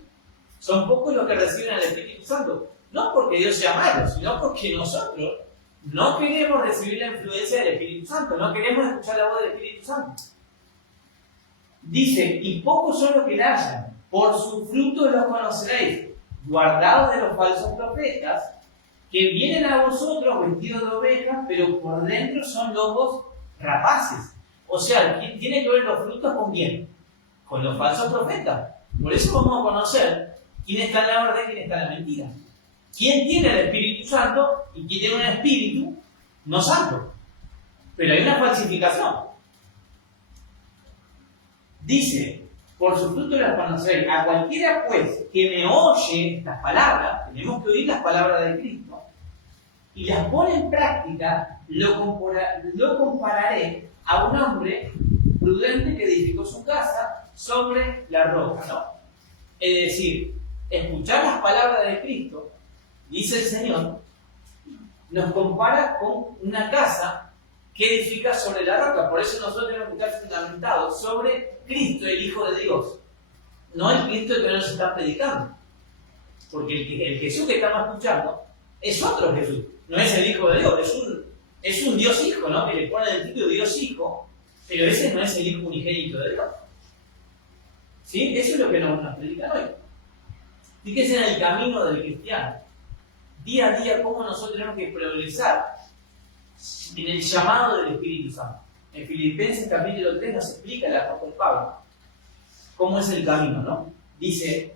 Son pocos los que reciben el Espíritu Santo. No porque Dios sea malo, sino porque nosotros no queremos recibir la influencia del Espíritu Santo. No queremos escuchar la voz del Espíritu Santo. Dice, y pocos son los que la hallan. Por su fruto los conoceréis, guardados de los falsos profetas, que vienen a vosotros vestidos de ovejas, pero por dentro son lobos rapaces. O sea, tiene que ver los frutos con quién? Con los falsos profetas. Por eso vamos a conocer quién está en la verdad y quién está en la mentira. ¿Quién tiene el Espíritu Santo y quién tiene un espíritu no santo? Pero hay una falsificación. Dice, por su fruto las conoceréis. A cualquiera pues que me oye estas palabras, tenemos que oír las palabras de Cristo, y las pone en práctica, lo compararé a un hombre prudente que edificó su casa sobre la roca, ¿no? Es decir, escuchar las palabras de Cristo, dice el Señor, nos compara con una casa que edifica sobre la roca. Por eso nosotros tenemos que estar fundamentados sobre Cristo, el Hijo de Dios, no el Cristo que nos está predicando. Porque el Jesús que estamos escuchando es otro Jesús, no es el Hijo de Dios, es un Dios Hijo, ¿no? Que le ponen el título de Dios Hijo, pero ese no es el Hijo unigénito de Dios. ¿Sí? Eso es lo que nos predican hoy. Fíjense en el camino del cristiano. Día a día, cómo nosotros tenemos que progresar en el llamado del Espíritu Santo. En Filipenses capítulo 3 nos explica el apóstol Pablo cómo es el camino, ¿no? Dice,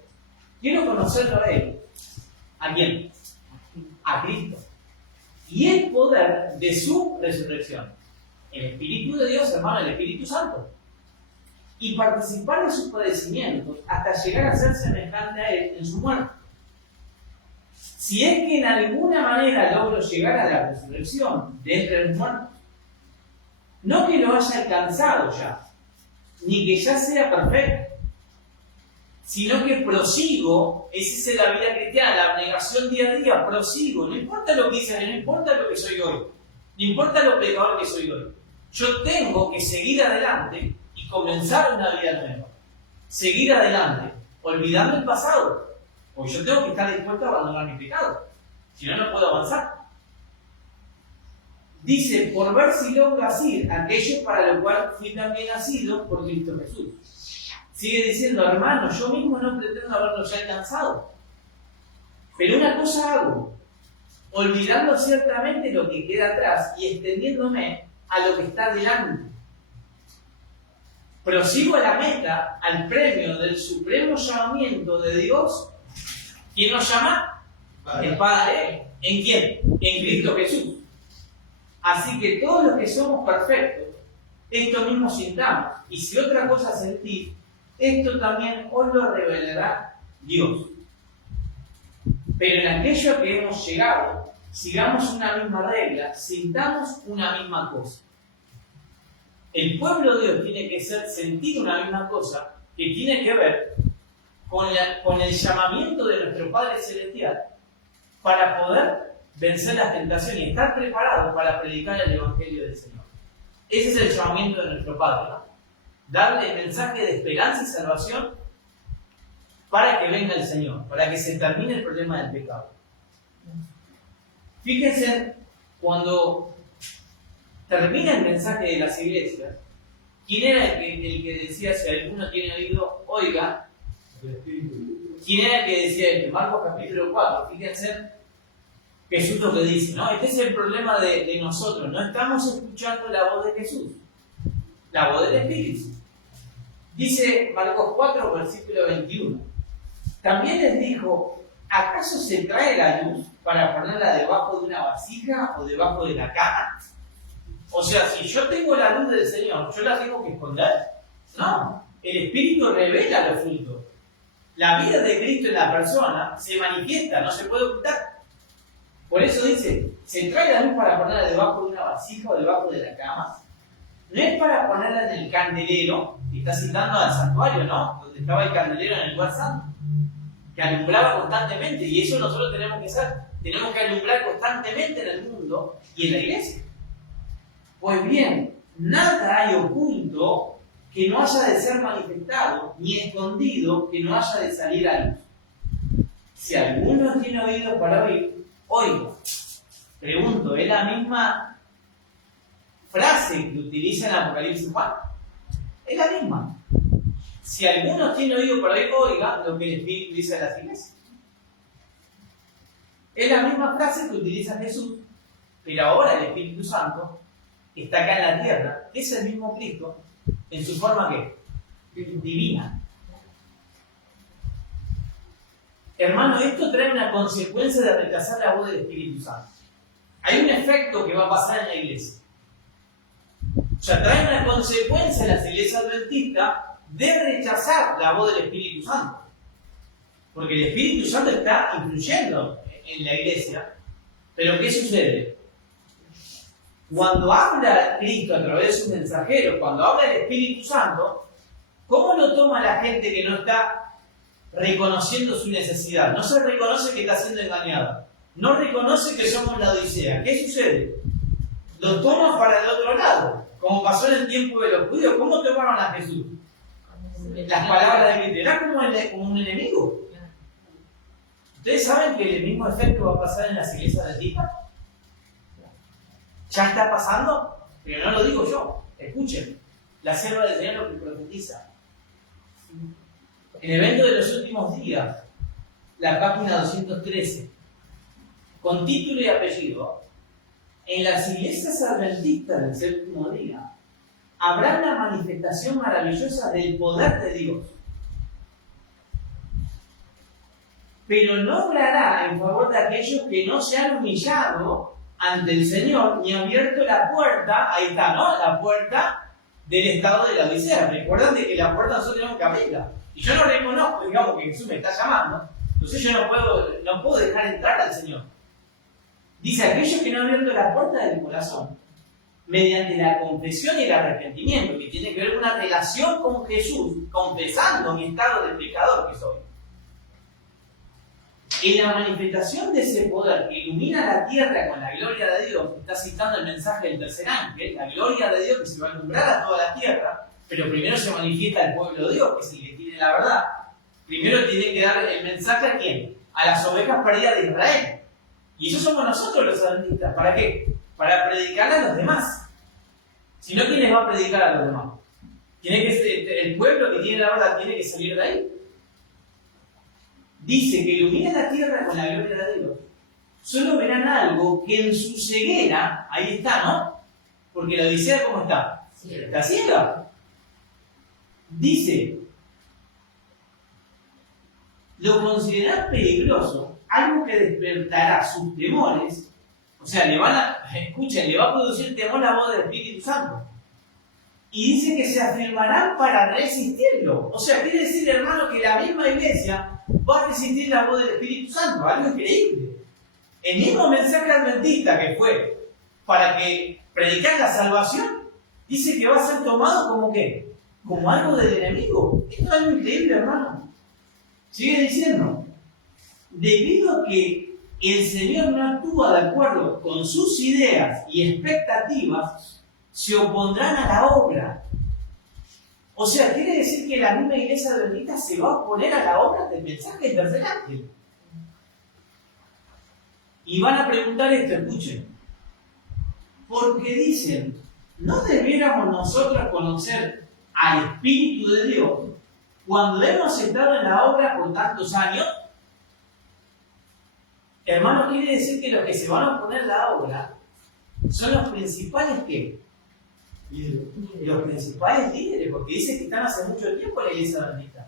quiero conocerlo a Él. ¿A quién? A Cristo. Y el poder de su resurrección. El Espíritu de Dios, hermano, el Espíritu Santo. Y participar de sus padecimientos hasta llegar a ser semejante a Él en su muerte. Si es que en alguna manera logro llegar a la resurrección de entre los muertos, no que lo haya alcanzado ya, ni que ya sea perfecto, sino que prosigo, esa es la vida cristiana, la abnegación día a día, prosigo, no importa lo que hice, no importa lo que soy hoy, no importa lo pecador que soy hoy, yo tengo que seguir adelante y comenzar una vida nueva, seguir adelante, olvidando el pasado, porque yo tengo que estar dispuesto a abandonar mi pecado, si no, no puedo avanzar. Dice, por ver si logro hacer aquello para lo cual fui también nacido por Cristo Jesús. Sigue diciendo, hermano, yo mismo no pretendo haberlo ya alcanzado. Pero una cosa hago, olvidando ciertamente lo que queda atrás y extendiéndome a lo que está delante. Prosigo a la meta, al premio del supremo llamamiento de Dios. ¿Quién nos llama? El Padre. ¿En quién? En Cristo Jesús. Así que todos los que somos perfectos, esto mismo sintamos. Y si otra cosa sentís, esto también os lo revelará Dios. Pero en aquello que hemos llegado, sigamos una misma regla, sintamos una misma cosa. El pueblo de Dios tiene que sentir una misma cosa que tiene que ver con el llamamiento de nuestro Padre Celestial para poder vencer las tentaciones y estar preparados para predicar el Evangelio del Señor. Ese es el llamamiento de nuestro Padre, ¿no? Darle el mensaje de esperanza y salvación para que venga el Señor, para que se termine el problema del pecado. Fíjense, cuando termina el mensaje de las iglesias, ¿quién era el que decía, si alguno tiene oído, oiga? ¿Quién era el que decía esto? Marcos capítulo 4, fíjense, Jesús lo que dice, ¿no? Este es el problema de nosotros, no estamos escuchando la voz de Jesús, la voz del Espíritu. Dice Marcos 4, versículo 21. También les dijo, ¿acaso se trae la luz para ponerla debajo de una vasija o debajo de la cama? O sea, si yo tengo la luz del Señor, ¿yo la tengo que esconder? No, el Espíritu revela los frutos. La vida de Cristo en la persona se manifiesta, no se puede ocultar. Por eso dice, ¿se trae la luz para ponerla debajo de una vasija o debajo de la cama? No es para ponerla en el candelero, que está citando al santuario, ¿no? Donde estaba el candelero en el lugar santo, que alumbraba constantemente, y eso nosotros tenemos que hacer. Tenemos que alumbrar constantemente en el mundo y en la iglesia. Pues bien, nada hay oculto que no haya de ser manifestado, ni escondido que no haya de salir a luz. Si alguno tiene oídos para oír, oiga. Pregunto, ¿es la misma frase que utiliza en Apocalipsis Juan? Es la misma. Si alguno tiene oído para oír, oiga lo que el Espíritu dice a las iglesias. Es la misma frase que utiliza Jesús, pero ahora el Espíritu Santo está acá en la tierra. Es el mismo Cristo en su forma ¿qué? Divina. Hermano, esto trae una consecuencia de rechazar la voz del Espíritu Santo. Hay un efecto que va a pasar en la iglesia. O sea, trae una consecuencia en las iglesias adventistas de rechazar la voz del Espíritu Santo. Porque el Espíritu Santo está influyendo en la iglesia. Pero ¿qué sucede? Cuando habla Cristo a través de sus mensajeros, cuando habla el Espíritu Santo, ¿cómo lo toma la gente que no está reconociendo su necesidad? No se reconoce que está siendo engañada. No reconoce que somos la Odisea. ¿Qué sucede? Lo toma para el otro lado, como pasó en el tiempo de los judíos. ¿Cómo tomaron a Jesús? Las palabras de Cristo. Era como un enemigo. ¿Ustedes saben que el mismo efecto va a pasar en las iglesias adventistas? Ya está pasando, pero no lo digo yo. Escuchen, la sierva del Señor lo que profetiza. En el evento de los últimos días, la página 213, con título y apellido, en las iglesias adventistas del séptimo día, habrá una manifestación maravillosa del poder de Dios. Pero no obrará en favor de aquellos que no se han humillado ante el Señor ni abierto la puerta, ahí está, ¿no? La puerta del estado de la Odisea. Recuerdan de que la puerta nosotros tenemos que abrirla. Y yo no reconozco, digamos, que Jesús me está llamando, entonces yo no puedo dejar entrar al Señor. Dice, aquellos que no han abierto la puerta del corazón, mediante la confesión y el arrepentimiento, que tiene que ver con una relación con Jesús, confesando mi estado de pecador que soy. En la manifestación de ese poder que ilumina la tierra con la gloria de Dios, está citando el mensaje del tercer ángel, la gloria de Dios que se va a alumbrar a toda la tierra, pero primero se manifiesta el pueblo de Dios, que es el que tiene la verdad. Primero tiene que dar el mensaje a ¿quién? A las ovejas perdidas de Israel. Y eso somos nosotros los adventistas. ¿Para qué? Para predicar a los demás. Si no, ¿quién les va a predicar a los demás? Tiene que ser, el pueblo que tiene la verdad tiene que salir de ahí. Dice que ilumina la tierra con la gloria de Dios. Solo verán algo que en su ceguera, ahí está, ¿no? Porque la Odisea, ¿cómo está? Está ciega. Dice, lo consideran peligroso, algo que despertará sus temores. O sea, le va a producir temor la voz del Espíritu Santo. Y dice que se afirmarán para resistirlo. O sea, quiere decir, hermano, que la misma iglesia va a resistir la voz del Espíritu Santo. Algo increíble. El mismo mensaje adventista que fue para que predicar la salvación, dice que va a ser tomado como ¿qué? Como algo del enemigo. Esto es algo increíble, hermano. Sigue diciendo, debido a que el Señor no actúa de acuerdo con sus ideas y expectativas, se opondrán a la obra. O sea, quiere decir que la misma iglesia adventista se va a oponer a la obra del mensaje del tercer ángel. Y van a preguntar esto, escuchen. Porque dicen, ¿no debiéramos nosotros conocer al Espíritu de Dios cuando hemos estado en la obra por tantos años? Hermano, quiere decir que los que se van a oponer a la obra son los principales ¿qué? Los principales líderes, porque dice que están hace mucho tiempo en la iglesia adventista.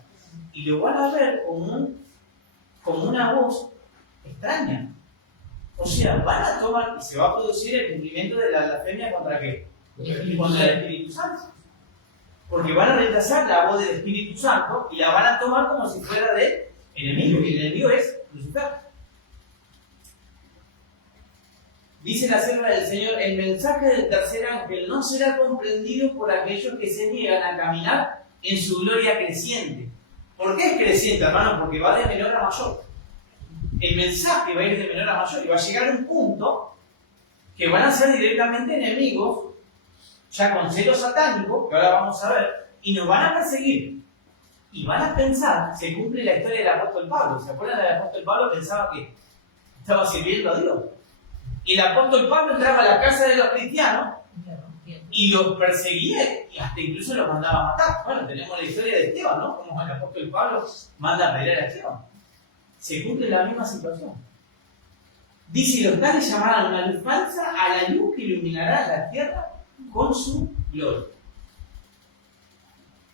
Y lo van a ver como una voz extraña. O sea, van a tomar y se va a producir el cumplimiento de la blasfemia contra ¿qué? Contra el Espíritu Santo. Porque van a rechazar la voz del Espíritu Santo y la van a tomar como si fuera del enemigo. Y el enemigo es Lucifer. Dice la sierva del Señor, el mensaje del tercer ángel no será comprendido por aquellos que se niegan a caminar en su gloria creciente. ¿Por qué es creciente, hermano? Porque va de menor a mayor. El mensaje va a ir de menor a mayor y va a llegar a un punto que van a ser directamente enemigos, ya con celo satánico, que ahora vamos a ver, y nos van a perseguir. Y van a pensar, se cumple la historia del apóstol Pablo. ¿Se acuerdan del apóstol Pablo? Pensaba que estaba sirviendo a Dios. Y el apóstol Pablo entraba a la casa de los cristianos y los perseguía y hasta incluso los mandaba a matar. Bueno, tenemos la historia de Esteban, ¿no? Como el apóstol Pablo manda a pelear a Esteban. Se cumple la misma situación. Dice, los tales llamarán una luz falsa a la luz que iluminará la tierra con su gloria.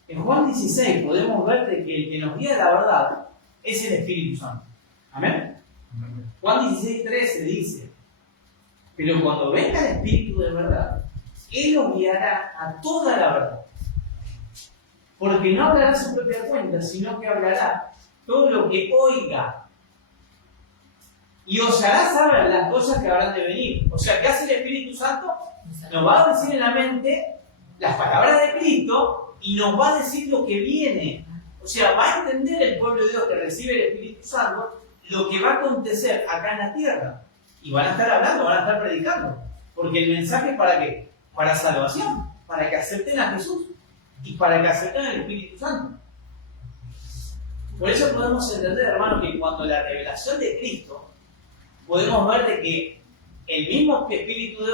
En Juan 16 podemos ver de que el que nos guía la verdad es el Espíritu Santo. ¿Amén? Juan 16:13 dice, pero cuando venga el Espíritu de verdad, Él os guiará a toda la verdad. Porque no hablará su propia cuenta, sino que hablará todo lo que oiga. Y os hará saber las cosas que habrán de venir. O sea, ¿qué hace el Espíritu Santo? Nos va a decir en la mente las palabras de Cristo y nos va a decir lo que viene. O sea, va a entender el pueblo de Dios que recibe el Espíritu Santo lo que va a acontecer acá en la tierra. Y van a estar hablando, van a estar predicando. Porque el mensaje es para qué? Para salvación, para que acepten a Jesús y para que acepten al Espíritu Santo. Por eso podemos entender, hermano, que cuando la revelación de Cristo, podemos ver de que el mismo Espíritu de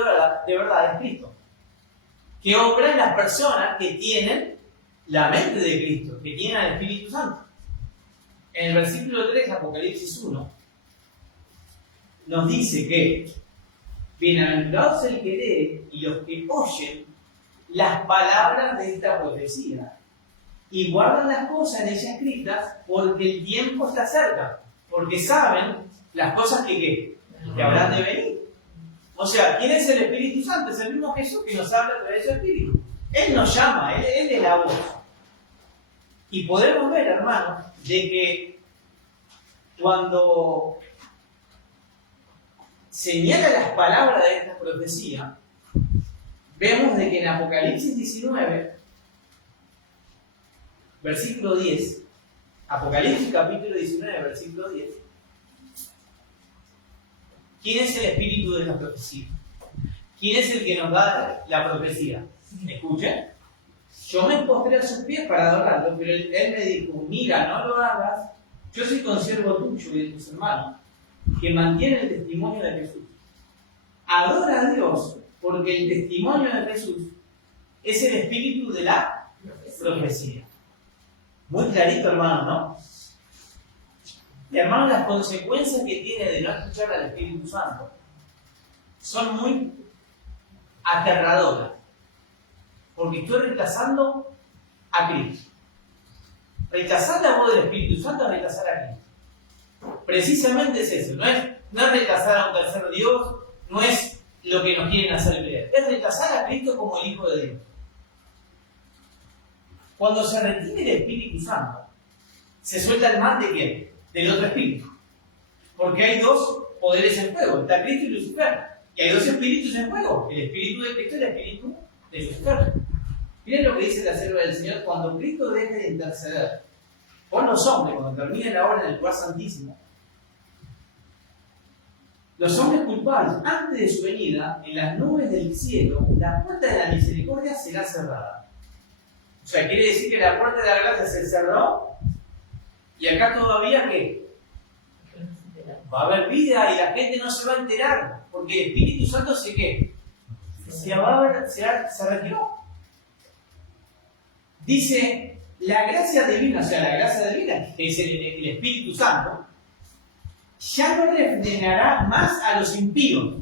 verdad es Cristo, que obra en las personas que tienen la mente de Cristo, que tienen al Espíritu Santo. En el versículo 3, Apocalipsis 1, nos dice que bienaventurados el que lee y los que oyen las palabras de esta profecía y guardan las cosas en ella escritas, porque el tiempo está cerca, porque saben las cosas que habrán de venir. O sea, ¿quién es el Espíritu Santo? Es el mismo Jesús que nos habla a través de su Espíritu. Él nos llama, Él es la voz. Y podemos ver, hermano, de que cuando señala las palabras de esta profecía, vemos de que en Apocalipsis 19, versículo 10, Apocalipsis capítulo 19, versículo 10, ¿quién es el espíritu de la profecía? ¿Quién es el que nos da la profecía? Escuchen, yo me postré a sus pies para adorarlo, pero él me dijo, mira, no lo hagas, yo soy consiervo tuyo y de tus hermanos, que mantiene el testimonio de Jesús. Adora a Dios, porque el testimonio de Jesús es el espíritu de la profecía. Muy clarito, hermano, ¿no? Y hermano, las consecuencias que tiene de no escuchar al Espíritu Santo son muy aterradoras, porque estoy rechazando a Cristo. Rechazar la voz del Espíritu Santo es rechazar a Cristo. Precisamente es eso, no es rechazar a un tercer Dios, no es lo que nos quieren hacer creer, es rechazar a Cristo como el Hijo de Dios. Cuando se retiene el Espíritu Santo, se suelta el mal de quién? Del otro espíritu. Porque hay dos poderes en juego, está Cristo y Lucifer. Y hay dos espíritus en juego, el espíritu de Cristo y el espíritu de Lucifer. Miren lo que dice la sierva del Señor, cuando Cristo deje de interceder por los hombres, cuando termine la obra en el lugar santísimo, los hombres culpables, antes de su venida, en las nubes del cielo, la puerta de la misericordia será cerrada. O sea, quiere decir que la puerta de la gracia se cerró, y acá todavía ¿qué? Va a haber vida y la gente no se va a enterar, porque el Espíritu Santo se retiró. Dice, la gracia divina, o sea, la gracia divina, que es el Espíritu Santo, ya no refrenará más a los impíos.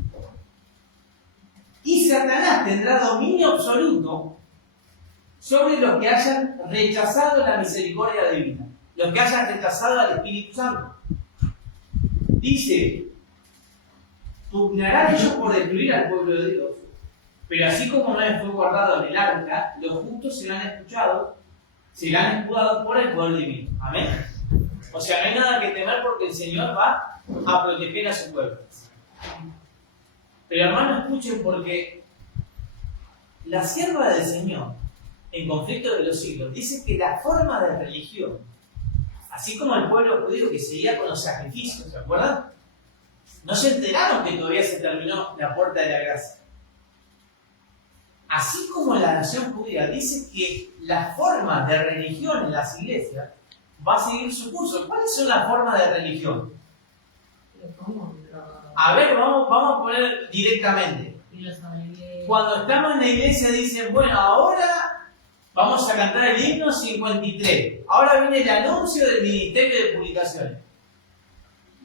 Y Satanás tendrá dominio absoluto sobre los que hayan rechazado la misericordia divina, los que hayan rechazado al Espíritu Santo. Dice, pugnarán ellos por destruir al pueblo de Dios, pero así como Noé fue guardado en el arca, los justos serán escuchados por el poder divino. Amén. O sea, no hay nada que temer porque el Señor va a proteger a su pueblo. Pero hermanos, escuchen, porque la sierva del Señor, en Conflicto de los Siglos, dice que la forma de religión, así como el pueblo judío que seguía con los sacrificios, ¿se acuerdan? No se enteraron que todavía se terminó la puerta de la gracia. Así como la nación judía dice que la forma de religión en las iglesias va a seguir su curso. ¿Cuáles son las formas de religión? A ver, vamos a poner directamente. Cuando estamos en la iglesia dicen, bueno, ahora vamos a cantar el himno 53. Ahora viene el anuncio del Ministerio de Publicaciones.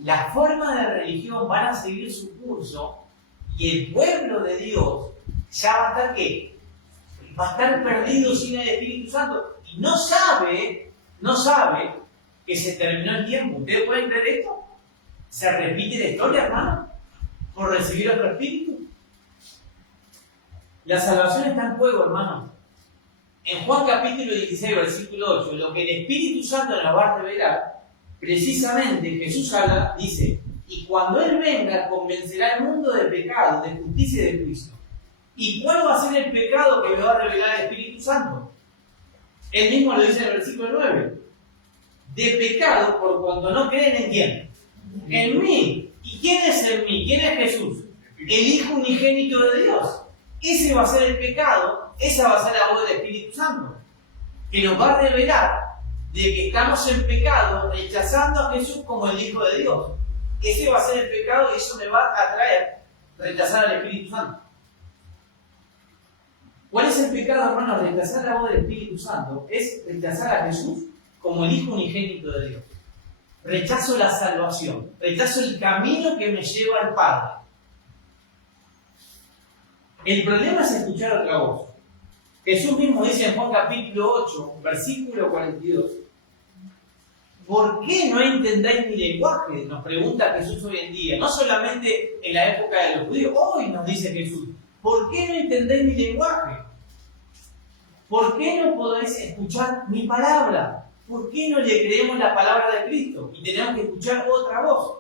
Las formas de religión van a seguir su curso y el pueblo de Dios ya va a estar ¿qué? Va a estar perdido sin el Espíritu Santo y no sabe que se terminó el tiempo. ¿Ustedes pueden creer esto? ¿Se repite la historia, hermano? ¿Por recibir otro Espíritu? La salvación está en juego, hermano. En Juan capítulo 16, versículo 8, lo que el Espíritu Santo nos va a revelar, precisamente Jesús habla, dice, y cuando Él venga, convencerá al mundo de pecado, de justicia y de juicio. ¿Y cuál va a ser el pecado que me va a revelar el Espíritu Santo? Él mismo lo dice en el versículo 9. De pecado por cuando no creen en quién. En mí. ¿Y quién es en mí? ¿Quién es Jesús? El Hijo unigénito de Dios. Ese va a ser el pecado, esa va a ser la voz del Espíritu Santo, que nos va a revelar de que estamos en pecado, rechazando a Jesús como el Hijo de Dios. Ese va a ser el pecado y eso me va a traer rechazar al Espíritu Santo. ¿Cuál es el pecado, hermano? Rechazar la voz del Espíritu Santo es rechazar a Jesús como el Hijo unigénito de Dios. Rechazo la salvación, rechazo el camino que me lleva al Padre. El problema es escuchar otra voz. Jesús mismo dice en Juan capítulo 8, versículo 42, ¿por qué no entendéis mi lenguaje? Nos pregunta Jesús hoy en día. No solamente en la época de los judíos, hoy nos dice Jesús, ¿por qué no entendéis mi lenguaje? ¿Por qué no podéis escuchar mi palabra? ¿Por qué no le creemos la palabra de Cristo y tenemos que escuchar otra voz?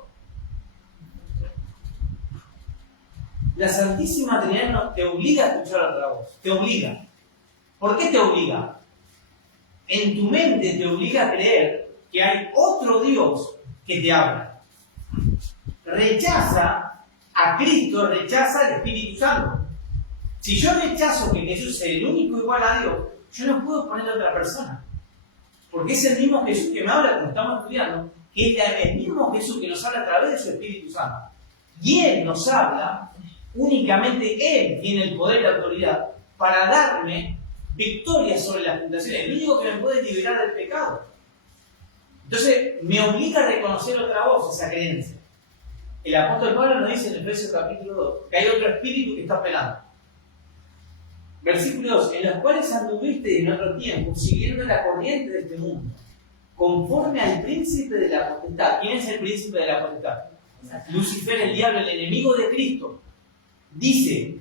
La Santísima Trinidad te obliga a escuchar otra voz. Te obliga. ¿Por qué te obliga? En tu mente te obliga a creer que hay otro Dios que te habla. Rechaza a Cristo, rechaza al Espíritu Santo. Si yo rechazo que Jesús es el único igual a Dios, yo no puedo poner a otra persona. Porque es el mismo Jesús que me habla, como estamos estudiando, que es el mismo Jesús que nos habla a través de su Espíritu Santo. Y Él nos habla, únicamente Él tiene el poder y la autoridad para darme victoria sobre las tentaciones. El único que me puede liberar del pecado. Entonces, me obliga a reconocer otra voz, esa creencia. El apóstol Pablo nos dice en Efesios capítulo 2 que hay otro espíritu que está operando. Versículo 2, en los cuales anduviste en otro tiempo, siguiendo la corriente de este mundo, conforme al príncipe de la potestad. ¿Quién es el príncipe de la potestad? Lucifer, el diablo, el enemigo de Cristo. Dice,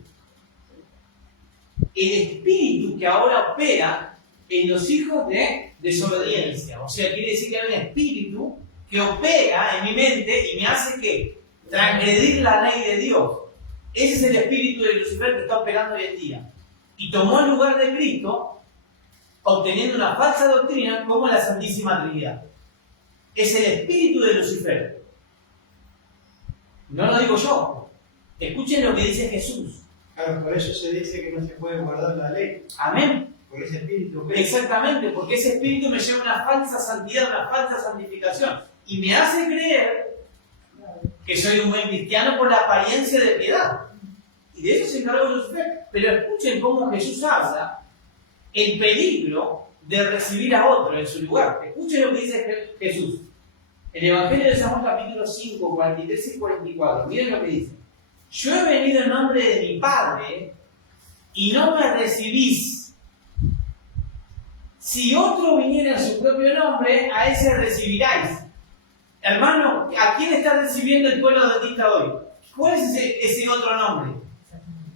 el espíritu que ahora opera en los hijos de desobediencia. O sea, quiere decir que hay un espíritu que opera en mi mente y me hace que transgredir la ley de Dios. Ese es el espíritu de Lucifer que está operando hoy en día. Y tomó el lugar de Cristo, obteniendo una falsa doctrina como la Santísima Trinidad. es el espíritu de Lucifer. No lo digo yo. Escuchen lo que dice Jesús. Claro, por eso se dice que no se puede guardar la ley. Amén. Porque ese espíritu. Exactamente, porque ese espíritu me lleva a una falsa santidad, una falsa santificación. Y me hace creer que soy un buen cristiano por la apariencia de piedad. Y de eso se encargó Lucifer. Pero escuchen cómo Jesús habla el peligro de recibir a otro en su lugar. Escuchen lo que dice Jesús. El Evangelio de San Juan capítulo 5, 43 y 44. Miren lo que dice. Yo he venido en nombre de mi Padre y no me recibís. Si otro viniera en su propio nombre, a ese recibiráis. Hermano, ¿a quién está recibiendo el pueblo adventista hoy? ¿Cuál es ese otro nombre?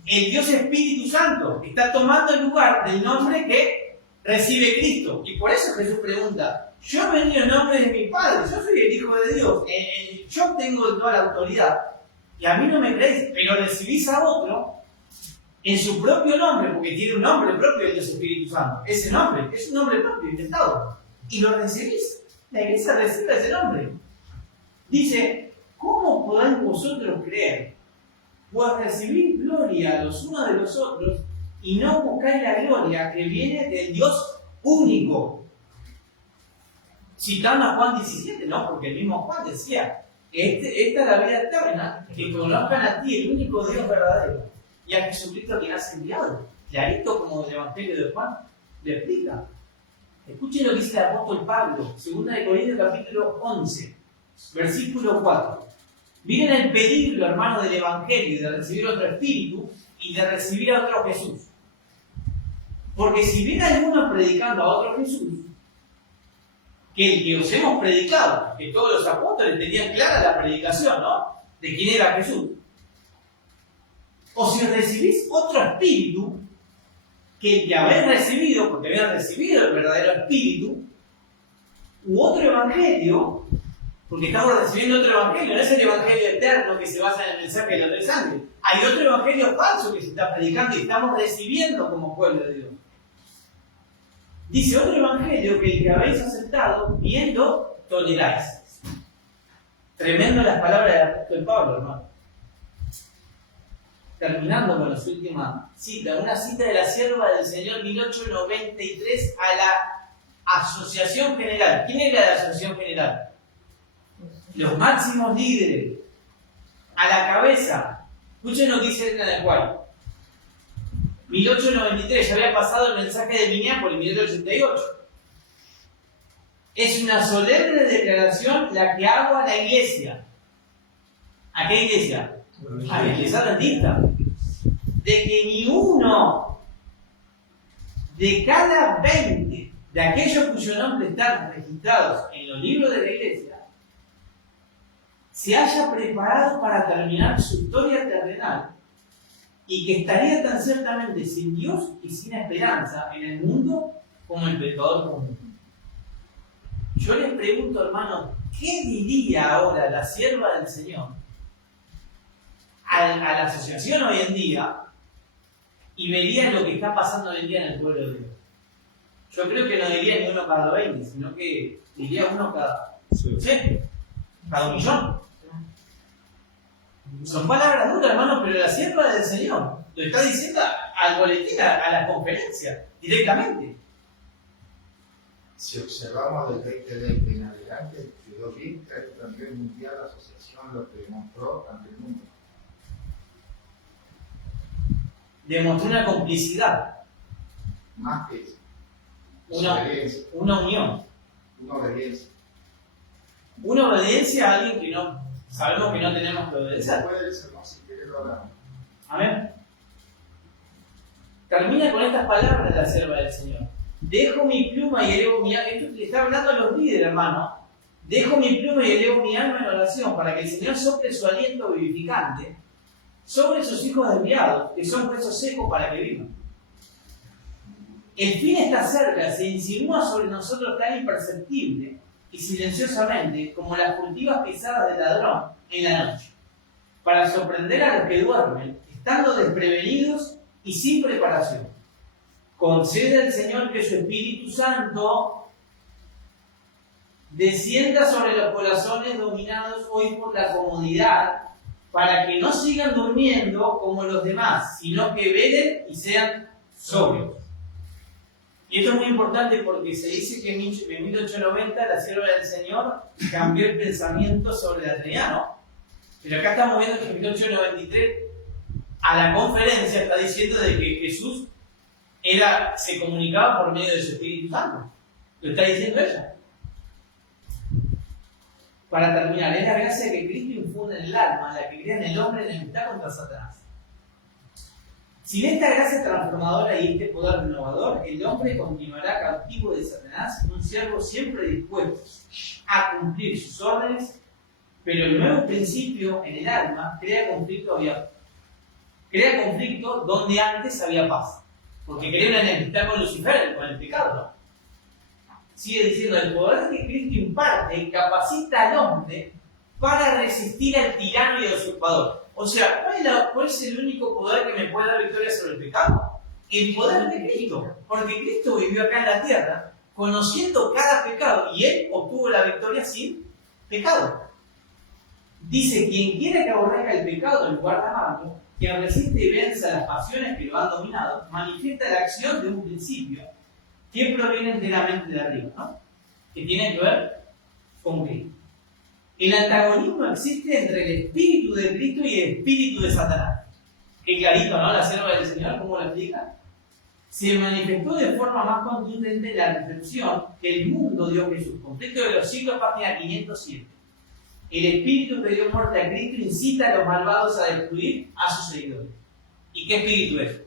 El Dios Espíritu Santo está tomando el lugar del nombre que recibe Cristo. Y por eso Jesús pregunta, yo he venido en nombre de mi Padre, yo soy el Hijo de Dios, yo tengo toda la autoridad, y a mí no me creéis, pero recibís a otro en su propio nombre, porque tiene un nombre propio el Dios Espíritu Santo. Ese nombre es un nombre propio, inventado, y lo recibís. La iglesia recibe ese nombre. Dice, ¿cómo podéis vosotros creer? Pues recibir gloria los unos de los otros y no buscáis la gloria que viene del Dios único. Citando a Juan 17, ¿no? Porque el mismo Juan decía, esta es la vida eterna, que conozcan a ti, el único Dios verdadero, y a Jesucristo quien has enviado. Clarito como el Evangelio de Juan le explica. Escuchen lo que dice el apóstol Pablo, 2 Corintios capítulo 11, versículo 4. Miren el peligro, hermano, del Evangelio, de recibir otro espíritu y de recibir a otro Jesús. Porque si viene alguno predicando a otro Jesús, que el que os hemos predicado, que todos los apóstoles tenían clara la predicación, ¿no? De quién era Jesús. O si recibís otro espíritu, que el que habéis recibido, porque habían recibido el verdadero espíritu, u otro evangelio, porque estamos recibiendo otro evangelio, no es el evangelio eterno que se basa en el mensaje de la tres sangre. Hay otro evangelio falso que se está predicando y estamos recibiendo como pueblo de Dios. Dice otro evangelio que el que habéis aceptado, viendo, toleráis. Tremendo las palabras del apóstol Pablo, hermano. Terminando con la última cita, una cita de la sierva del Señor 1893 a la Asociación General. ¿Quién era la Asociación General? Los máximos líderes. A la cabeza. Escuchen lo que dice Elena de White. 1893, ya había pasado el mensaje de Minneapolis, 1888. Es una solemne declaración la que hago a la iglesia. ¿A qué iglesia? A la iglesia adventista. De que ni uno de cada 20 de aquellos cuyo nombre están registrados en los libros de la iglesia se haya preparado para terminar su historia terrenal y que estaría tan ciertamente sin Dios y sin esperanza en el mundo como el pecador común. Yo les pregunto, hermano, ¿qué diría ahora la sierva del Señor a la asociación hoy en día y vería lo que está pasando hoy en día en el pueblo de Dios? Yo creo que no diría ni uno cada 20, sino que diría uno cada, ¿sí? Cada 1 millón. Son palabras duras, hermano, pero la sierva del Señor lo está diciendo al boletín, a la conferencia, directamente. Si observamos del 2020 en adelante, quedó bien que a nivel mundial la asociación lo que demostró ante el mundo. Demostró una complicidad. Más que eso. Una unión. Una obediencia. Una obediencia a alguien que no sabemos que no tenemos que obedecer. Puede ser, no, si quiere lo hablamos. Amén. Termina con estas palabras la sierva del Señor. Dejo mi pluma y elevo mi alma. Esto le está hablando a los líderes, hermano. Dejo mi pluma y elevo mi alma en oración para que el Señor sople su aliento vivificante sobre sus hijos desviados, que son huesos secos para que vivan. El fin está cerca, se insinúa sobre nosotros tan imperceptible y silenciosamente como las furtivas pisadas del ladrón en la noche, para sorprender a los que duermen, estando desprevenidos y sin preparación. Concede al Señor que su Espíritu Santo descienda sobre los corazones dominados hoy por la comodidad, para que no sigan durmiendo como los demás, sino que velen y sean sobrios. Y esto es muy importante porque se dice que en 1890 la sierva del Señor cambió el pensamiento sobre la Trinidad, ¿no? Pero acá estamos viendo que en 1893 a la conferencia está diciendo de que Jesús se comunicaba por medio de su Espíritu Santo. Lo está diciendo ella. Para terminar, es la gracia que Cristo infunde en el alma, la que crea en el hombre en enemistad contra Satanás. Sin esta gracia transformadora y este poder renovador, el hombre continuará cautivo de Satanás, un siervo siempre dispuesto a cumplir sus órdenes, pero el nuevo principio en el alma crea conflicto donde antes había paz. Porque crea una enemistad con Lucifer, con el pecado, ¿no? Sigue diciendo, el poder que Cristo imparte capacita al hombre para resistir al tirano y al usurpador. O sea, ¿cuál es el único poder que me puede dar victoria sobre el pecado? El poder de Cristo. Porque Cristo vivió acá en la tierra conociendo cada pecado y Él obtuvo la victoria sin pecado. Dice, quien quiera que aborrezca el pecado en lugar de amarlo, quien resiste y venza las pasiones que lo han dominado, manifiesta la acción de un principio que proviene enteramente de arriba, ¿no? Que tiene que ver con Cristo. El antagonismo existe entre el espíritu de Cristo y el espíritu de Satanás. Qué clarito, ¿no? La sierva del Señor, ¿cómo lo explica? Se manifestó de forma más contundente la reflexión que el mundo dio a Jesús. Contexto de los siglos, página 507. El espíritu que dio muerte a Cristo incita a los malvados a destruir a sus seguidores. ¿Y qué espíritu es?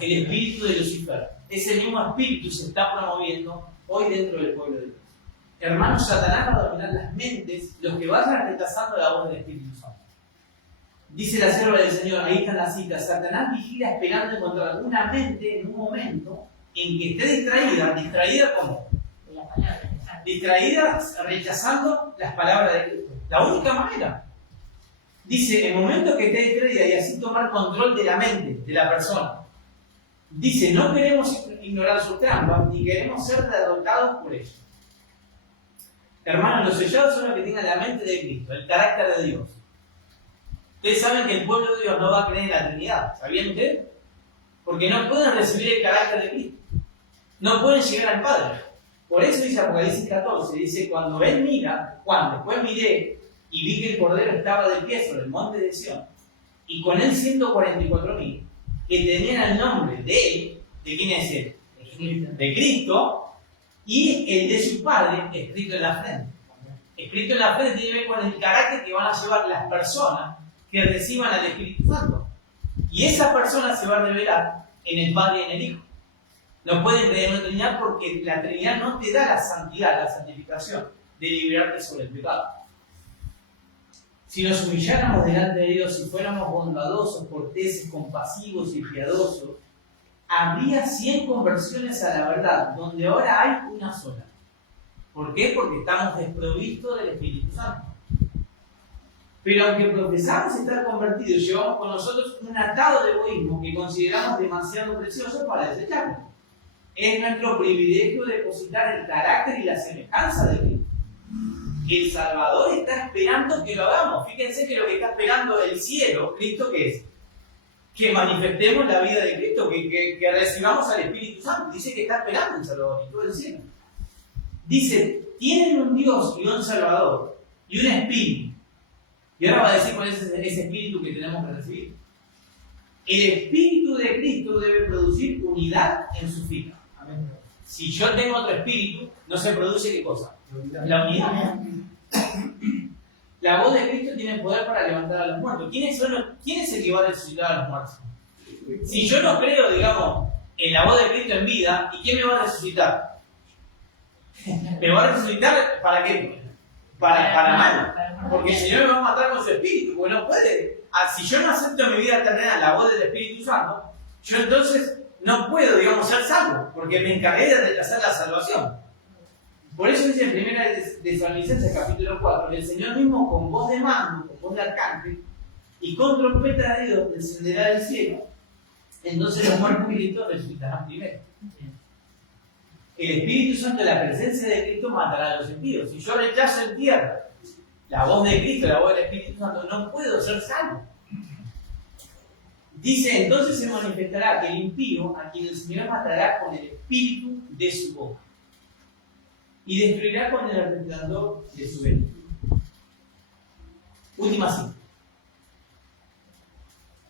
El espíritu de Lucifer. Ese mismo espíritu se está promoviendo hoy dentro del pueblo de Dios. Hermanos, Satanás va a dominar las mentes, los que vayan rechazando la voz del Espíritu Santo. Dice la sierva del Señor, ahí está la cita, Satanás vigila esperando encontrar una mente en un momento en que esté distraída como distraída rechazando las palabras de Cristo. La única manera. Dice, en el momento que esté distraída y así tomar control de la mente de la persona. Dice, no queremos ignorar sus trampas, ni queremos ser derrotados por ellos. Hermanos, los sellados son los que tengan la mente de Cristo, el carácter de Dios. Ustedes saben que el pueblo de Dios no va a creer en la Trinidad. ¿Sabían ustedes? Porque no pueden recibir el carácter de Cristo. No pueden llegar al Padre. Por eso dice Apocalipsis 14, dice, cuando él mira, después miré y vi que el Cordero estaba de pie sobre el monte de Sión, y con él 144.000, que tenían el nombre de él, ¿de quién es él? De Cristo, y el de su Padre escrito en la frente. Escrito en la frente tiene que ver con el carácter que van a llevar las personas que reciban al Espíritu Santo. Y esa persona se va a revelar en el Padre y en el Hijo. No pueden creer en la Trinidad porque la Trinidad no te da la santidad, la santificación de liberarte sobre el pecado. Si nos humilláramos delante de Dios, si fuéramos bondadosos, corteses, compasivos y piadosos, habría 100 conversiones a la verdad, donde ahora hay una sola. ¿Por qué? Porque estamos desprovistos del Espíritu Santo. Pero aunque profesamos estar convertidos, llevamos con nosotros un atado de egoísmo que consideramos demasiado precioso para desecharlo. Es nuestro privilegio depositar el carácter y la semejanza de Cristo. El Salvador está esperando que lo hagamos. Fíjense que lo que está esperando el cielo, Cristo, ¿qué es? Que manifestemos la vida de Cristo, que recibamos al Espíritu Santo. Dice que está esperando el Salvador y todo el cielo. Dice, tienen un Dios y un Salvador y un Espíritu. Y ahora va a decir cuál es ese Espíritu que tenemos que recibir. El Espíritu de Cristo debe producir unidad en su fila. Si yo tengo otro Espíritu, no se produce ¿qué cosa? La unidad. La voz de Cristo tiene poder para levantar a los muertos. ¿Quién es el que va a resucitar a los muertos? Si yo no creo, digamos, en la voz de Cristo en vida, ¿y quién me va a resucitar? ¿Me va a resucitar para qué? Para mal. Porque el Señor me va a matar con su Espíritu, porque no puede. Si yo no acepto en mi vida terrenal la voz del Espíritu Santo, yo entonces no puedo, digamos, ser salvo, porque me encargué de rechazar la salvación. Por eso dice en 1 Tesalonicenses capítulo 4, el Señor mismo con voz de mando, con voz de arcángel, y con trompeta de Dios descenderá del cielo. Entonces los muertos y Cristo resucitarán primero. el Espíritu Santo, la presencia de Cristo, matará a los impíos. Si yo rechazo en tierra la voz de Cristo, la voz del Espíritu Santo, no puedo ser salvo. Dice, entonces se manifestará que el impío, a quien el Señor matará con el espíritu de su boca, y destruirá con el resplandor de su velo. Última cita.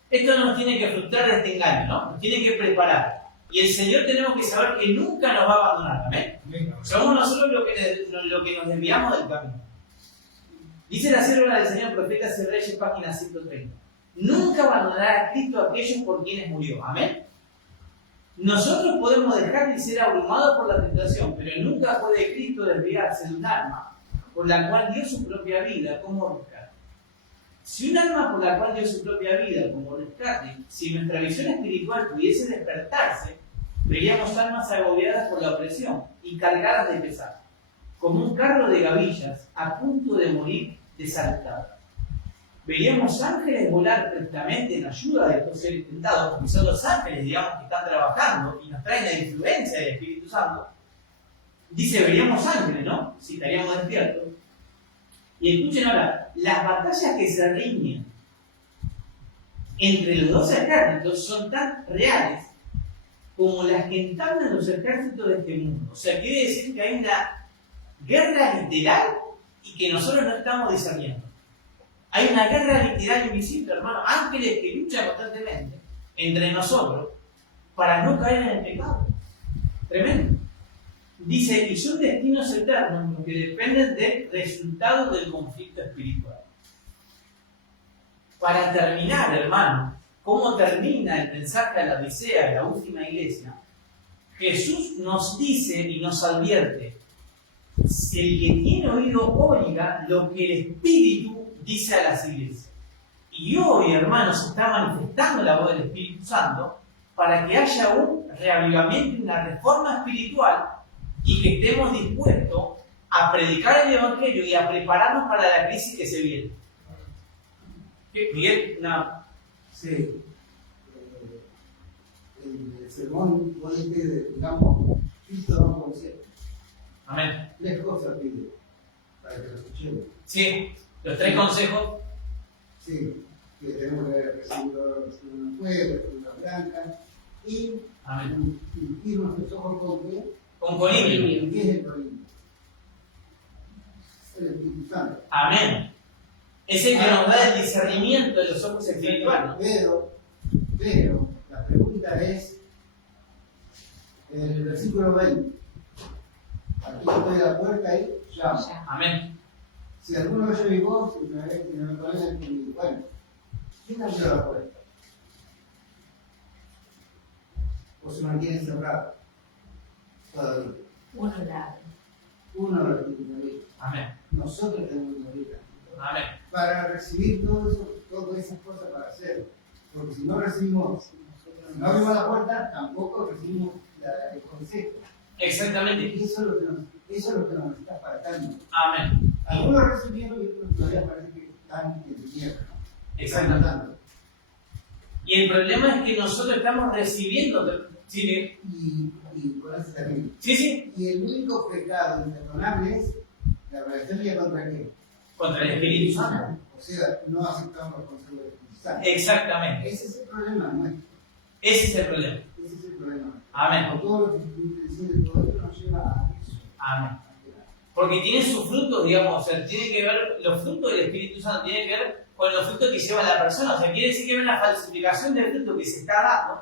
Esto nos tiene que frustrar de este engaño, ¿no? Nos tiene que preparar. Y el Señor tenemos que saber que nunca nos va a abandonar, ¿amén? Somos nosotros lo que nos desviamos del camino. Dice la sierva del Señor, Profetas y Reyes, página 130. Nunca abandonará a Cristo a aquellos por quienes murió. Amén. Nosotros podemos dejar de ser abrumados por la tentación, pero nunca puede Cristo desviarse de un alma por la cual dio su propia vida como rescate. Si un alma por la cual dio su propia vida como rescate, si nuestra visión espiritual pudiese despertarse, veríamos almas agobiadas por la opresión y cargadas de pesar, como un carro de gavillas a punto de morir desalentado. Veríamos ángeles volar prestamente en ayuda de estos seres tentados, porque son los ángeles, digamos, que están trabajando y nos traen la influencia del Espíritu Santo. Dice, veríamos ángeles, ¿no? Si estaríamos despiertos. Y escuchen ahora, las batallas que se riñen entre los dos ejércitos son tan reales como las que entablan los ejércitos de este mundo. O sea, quiere decir que hay una guerra literal y que nosotros no estamos discerniendo. Hay una guerra literal invisible, hermano. Ángeles que luchan constantemente entre nosotros para no caer en el pecado. Tremendo. Dice, y son destinos eternos los que dependen del resultado del conflicto espiritual. Para terminar, hermano, ¿cómo termina el mensaje a la Odisea de la última iglesia? Jesús nos dice y nos advierte, el que tiene oído oiga lo que el Espíritu dice a las iglesias. Y hoy, hermanos, se está manifestando la voz del Espíritu Santo para que haya un reavivamiento y una reforma espiritual y que estemos dispuestos a predicar el Evangelio y a prepararnos para la crisis que se viene. Miguel, una... Sí. El sermón, digamos, Cristo no conoce. Amén. 3 cosas pide para que lo escuchemos. Sí, los 3 consejos. Sí, que tenemos que recibir una fuego, una blanca y Amén. ungir nuestros ojos con qué? Con colibrí. ¿Qué es el colibrí? El Espíritu Santo. Amén. Es el que nos da el discernimiento de los ojos espirituales. Pero la pregunta es, en el versículo 20, aquí estoy a la puerta y llamo. Amén. Si alguno oye mi voz y no me conoce, bueno, ¿quién abrió la puerta? O se mantiene cerrado todavía. Uno lo tiene que abrir. Amén. Nosotros tenemos que abrir. Amén. Para recibir todas esas cosas para hacer. Porque si no recibimos, si no abrimos la puerta, tampoco recibimos el consejo. Exactamente. Y eso es lo que nos está faltando. Amén. Algunos recibieron y otros todavía parece que están en tierra. Exactamente. Y el problema es que nosotros estamos recibiendo. Sí, Y con eso termino. sí. Y el único pecado imperdonable es la blasfemia contra qué? Contra el Espíritu Santo. O sea, no aceptamos los consejos del Espíritu Santo. Exactamente. Ese es el problema nuestro. Ese es el problema. Ese es el problema. Amén. Con todo lo que se dice, todo eso nos lleva a eso. Amén. Porque tiene sus frutos, digamos, o sea, tiene que ver, los frutos del Espíritu Santo tienen que ver con los frutos que lleva la persona. O sea, quiere decir que hay una falsificación del fruto que se está dando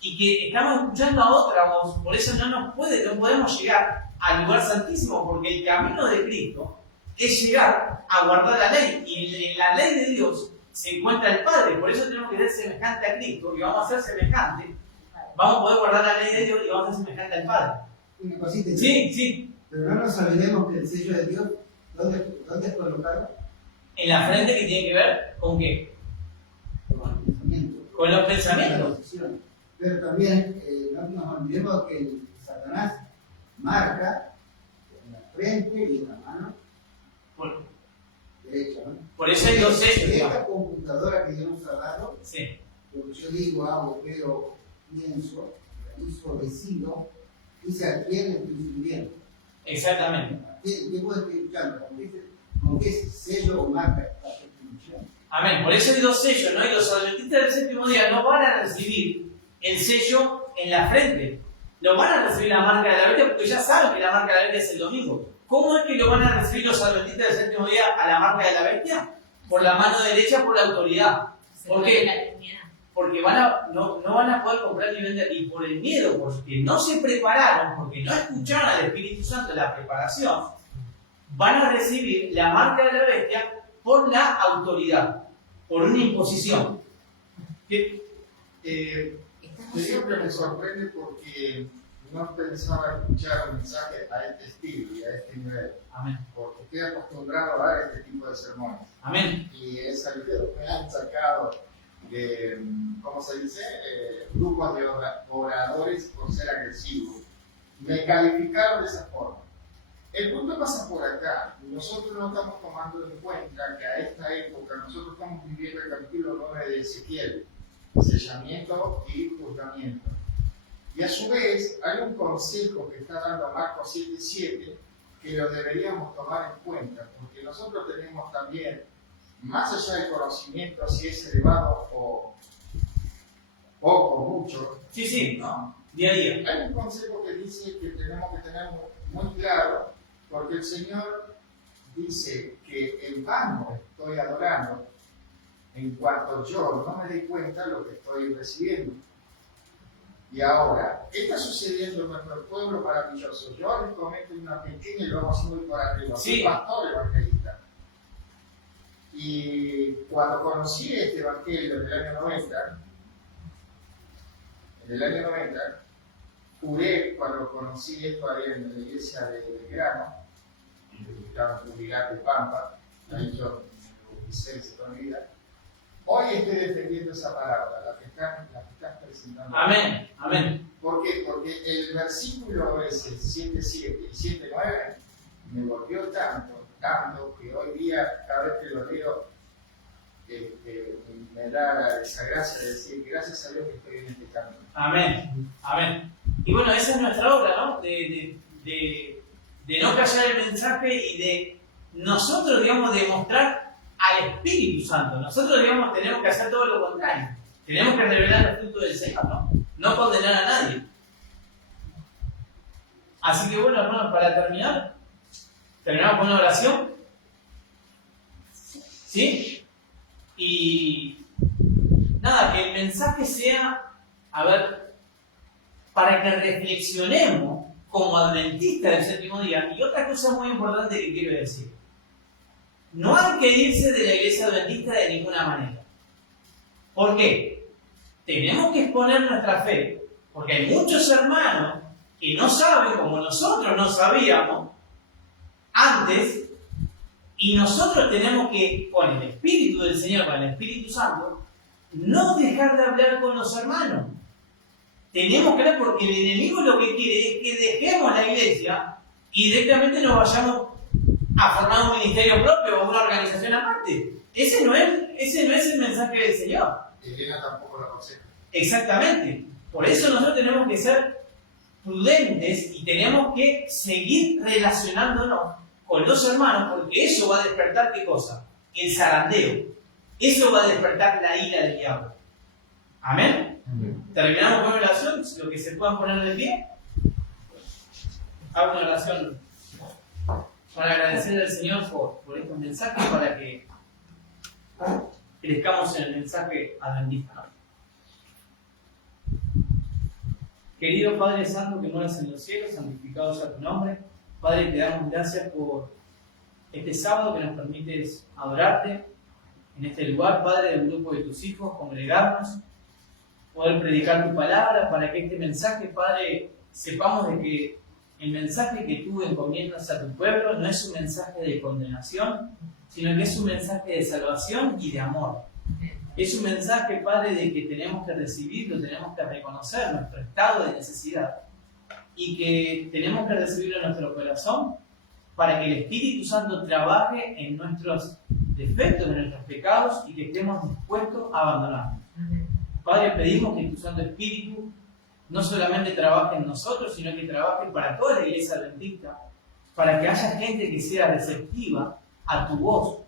y que estamos escuchando a otra voz. Por eso no podemos llegar al lugar santísimo, porque el camino de Cristo es llegar a guardar la ley. Y en la ley de Dios se encuentra el Padre. Por eso tenemos que ser semejante a Cristo y vamos a ser semejantes. Vamos a poder guardar la ley de Dios y vamos a ser semejantes al Padre. Una cosita. Sí. Pero no nos olvidemos que el sello de Dios, ¿dónde es colocado? En la frente, que tiene que ver con qué? Con el pensamiento. Con los Con la pensamientos. decisión. Pero también no nos olvidemos que Satanás marca en la frente y en la mano derecha, ¿no? Por eso hay 2 sellos. Esta computadora que Dios nos ha dado, Sí. lo que yo digo, hago, veo, pienso, realizo, decido, y se adquiere el principio. Exactamente. ¿Qué puedo estar escuchando? ¿Con qué sello o marca está su institución? Amén. Por eso hay dos sellos, ¿no? Y los adventistas del séptimo día no van a recibir el sello en la frente. Lo van a recibir la marca de la bestia porque ya saben que la marca de la bestia es el domingo. ¿Cómo es que lo van a recibir los adventistas del séptimo día a la marca de la bestia? Por la mano derecha, por la autoridad. ¿Por qué? Porque no van a poder comprar ni vender, y por el miedo, porque no se prepararon, porque no escucharon al Espíritu Santo la preparación, van a recibir la marca de la bestia por la autoridad, por una imposición. Siempre me sorprende porque no pensaba escuchar un mensaje a este estilo y a este nivel. Amén. Porque estoy acostumbrado a dar este tipo de sermones. Amén. Y he salido, me han sacado de, ¿cómo se dice? Grupos de oradores por ser agresivos. Me calificaron de esa forma. El punto pasa por acá. Nosotros no estamos tomando en cuenta que a esta época nosotros estamos viviendo el capítulo 9 de Ezequiel, sellamiento y juzgamiento. Y a su vez hay un consejo que está dando Marcos 7:7 que lo deberíamos tomar en cuenta, porque nosotros tenemos también, más allá del conocimiento, si es elevado o poco o mucho, Sí, ¿no? día a día. Hay un consejo que dice que tenemos que tener muy claro, porque el Señor dice que en vano estoy adorando en cuanto yo no me doy cuenta de lo que estoy recibiendo. Y ahora, ¿qué está sucediendo en nuestro pueblo maravilloso? Yo les comento una pequeña y lo vamos muy por arriba. Soy pastor evangelista. Y cuando conocí este evangelio en el año 90, juré cuando conocí esto ahí en la iglesia de Belgrano, que estaba en Jubilato y Pampa, ahí yo me bauticé toda mi vida. Hoy estoy defendiendo esa palabra, la que estás presentando. Amén. Amén. ¿Por qué? Porque el versículo ese, 7:7 y 7:9, me volvió tanto, que hoy día, cada vez que lo leo, me da esa gracia de decir, gracias a Dios que estoy en este camino. Amén. Amén. Y bueno, esa es nuestra obra, ¿no? De no callar el mensaje y de nosotros, digamos, demostrar al Espíritu Santo. Nosotros, digamos, tenemos que hacer todo lo contrario. Tenemos que revelar el fruto del Señor, ¿no? No condenar a nadie. Así que bueno, hermanos, para terminar, terminamos con una oración. ¿Sí? Y nada, que el mensaje sea, para que reflexionemos como adventistas del séptimo día. Y otra cosa muy importante que quiero decir: no hay que irse de la iglesia adventista de ninguna manera. ¿Por qué? Tenemos que exponer nuestra fe, porque hay muchos hermanos que no saben, como nosotros no sabíamos antes, y nosotros tenemos que, con el Espíritu del Señor, con el Espíritu Santo, no dejar de hablar con los hermanos. Tenemos que hablar, porque el enemigo lo que quiere es que dejemos la iglesia y directamente nos vayamos a formar un ministerio propio o una organización aparte. Ese no es el mensaje del Señor. Elena tampoco lo aconseja. Exactamente. Por eso nosotros tenemos que ser prudentes y tenemos que seguir relacionándonos con los hermanos, porque eso va a despertar, ¿qué cosa? El zarandeo. Eso va a despertar la ira del diablo. ¿Amén? Terminamos con una oración, lo que se puedan poner de pie. Hago una oración para agradecerle al Señor por estos mensajes, para que crezcamos en el mensaje adventista, ¿no? Querido Padre Santo que moras en los cielos, santificado sea tu nombre. Padre, te damos gracias por este sábado que nos permites adorarte en este lugar, Padre, del grupo de tus hijos, congregarnos, poder predicar tu palabra, para que este mensaje, Padre, sepamos de que el mensaje que tú encomiendas a tu pueblo no es un mensaje de condenación, sino que es un mensaje de salvación y de amor. Es un mensaje, Padre, de que tenemos que recibirlo, tenemos que reconocer nuestro estado de necesidad y que tenemos que recibirlo en nuestro corazón para que el Espíritu Santo trabaje en nuestros defectos, en nuestros pecados, y que estemos dispuestos a abandonarnos. Padre, pedimos que tu Santo Espíritu no solamente trabaje en nosotros, sino que trabaje para toda la iglesia adventista, para que haya gente que sea receptiva a tu voz,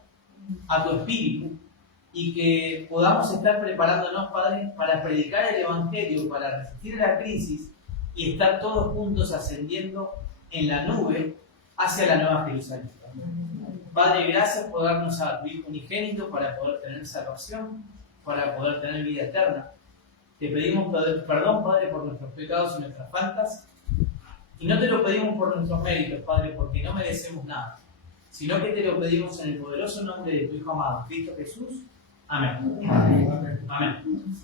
a tu espíritu, y que podamos estar preparándonos, Padre, para predicar el Evangelio, para resistir a la crisis y estar todos juntos ascendiendo en la nube hacia la Nueva Jerusalén. Padre, gracias por darnos a tu Hijo unigénito para poder tener salvación, para poder tener vida eterna. Te pedimos perdón, Padre, por nuestros pecados y nuestras faltas, y no te lo pedimos por nuestros méritos, Padre, porque no merecemos nada, sino que te lo pedimos en el poderoso nombre de tu Hijo amado, Cristo Jesús. Amén. Amén. Amén.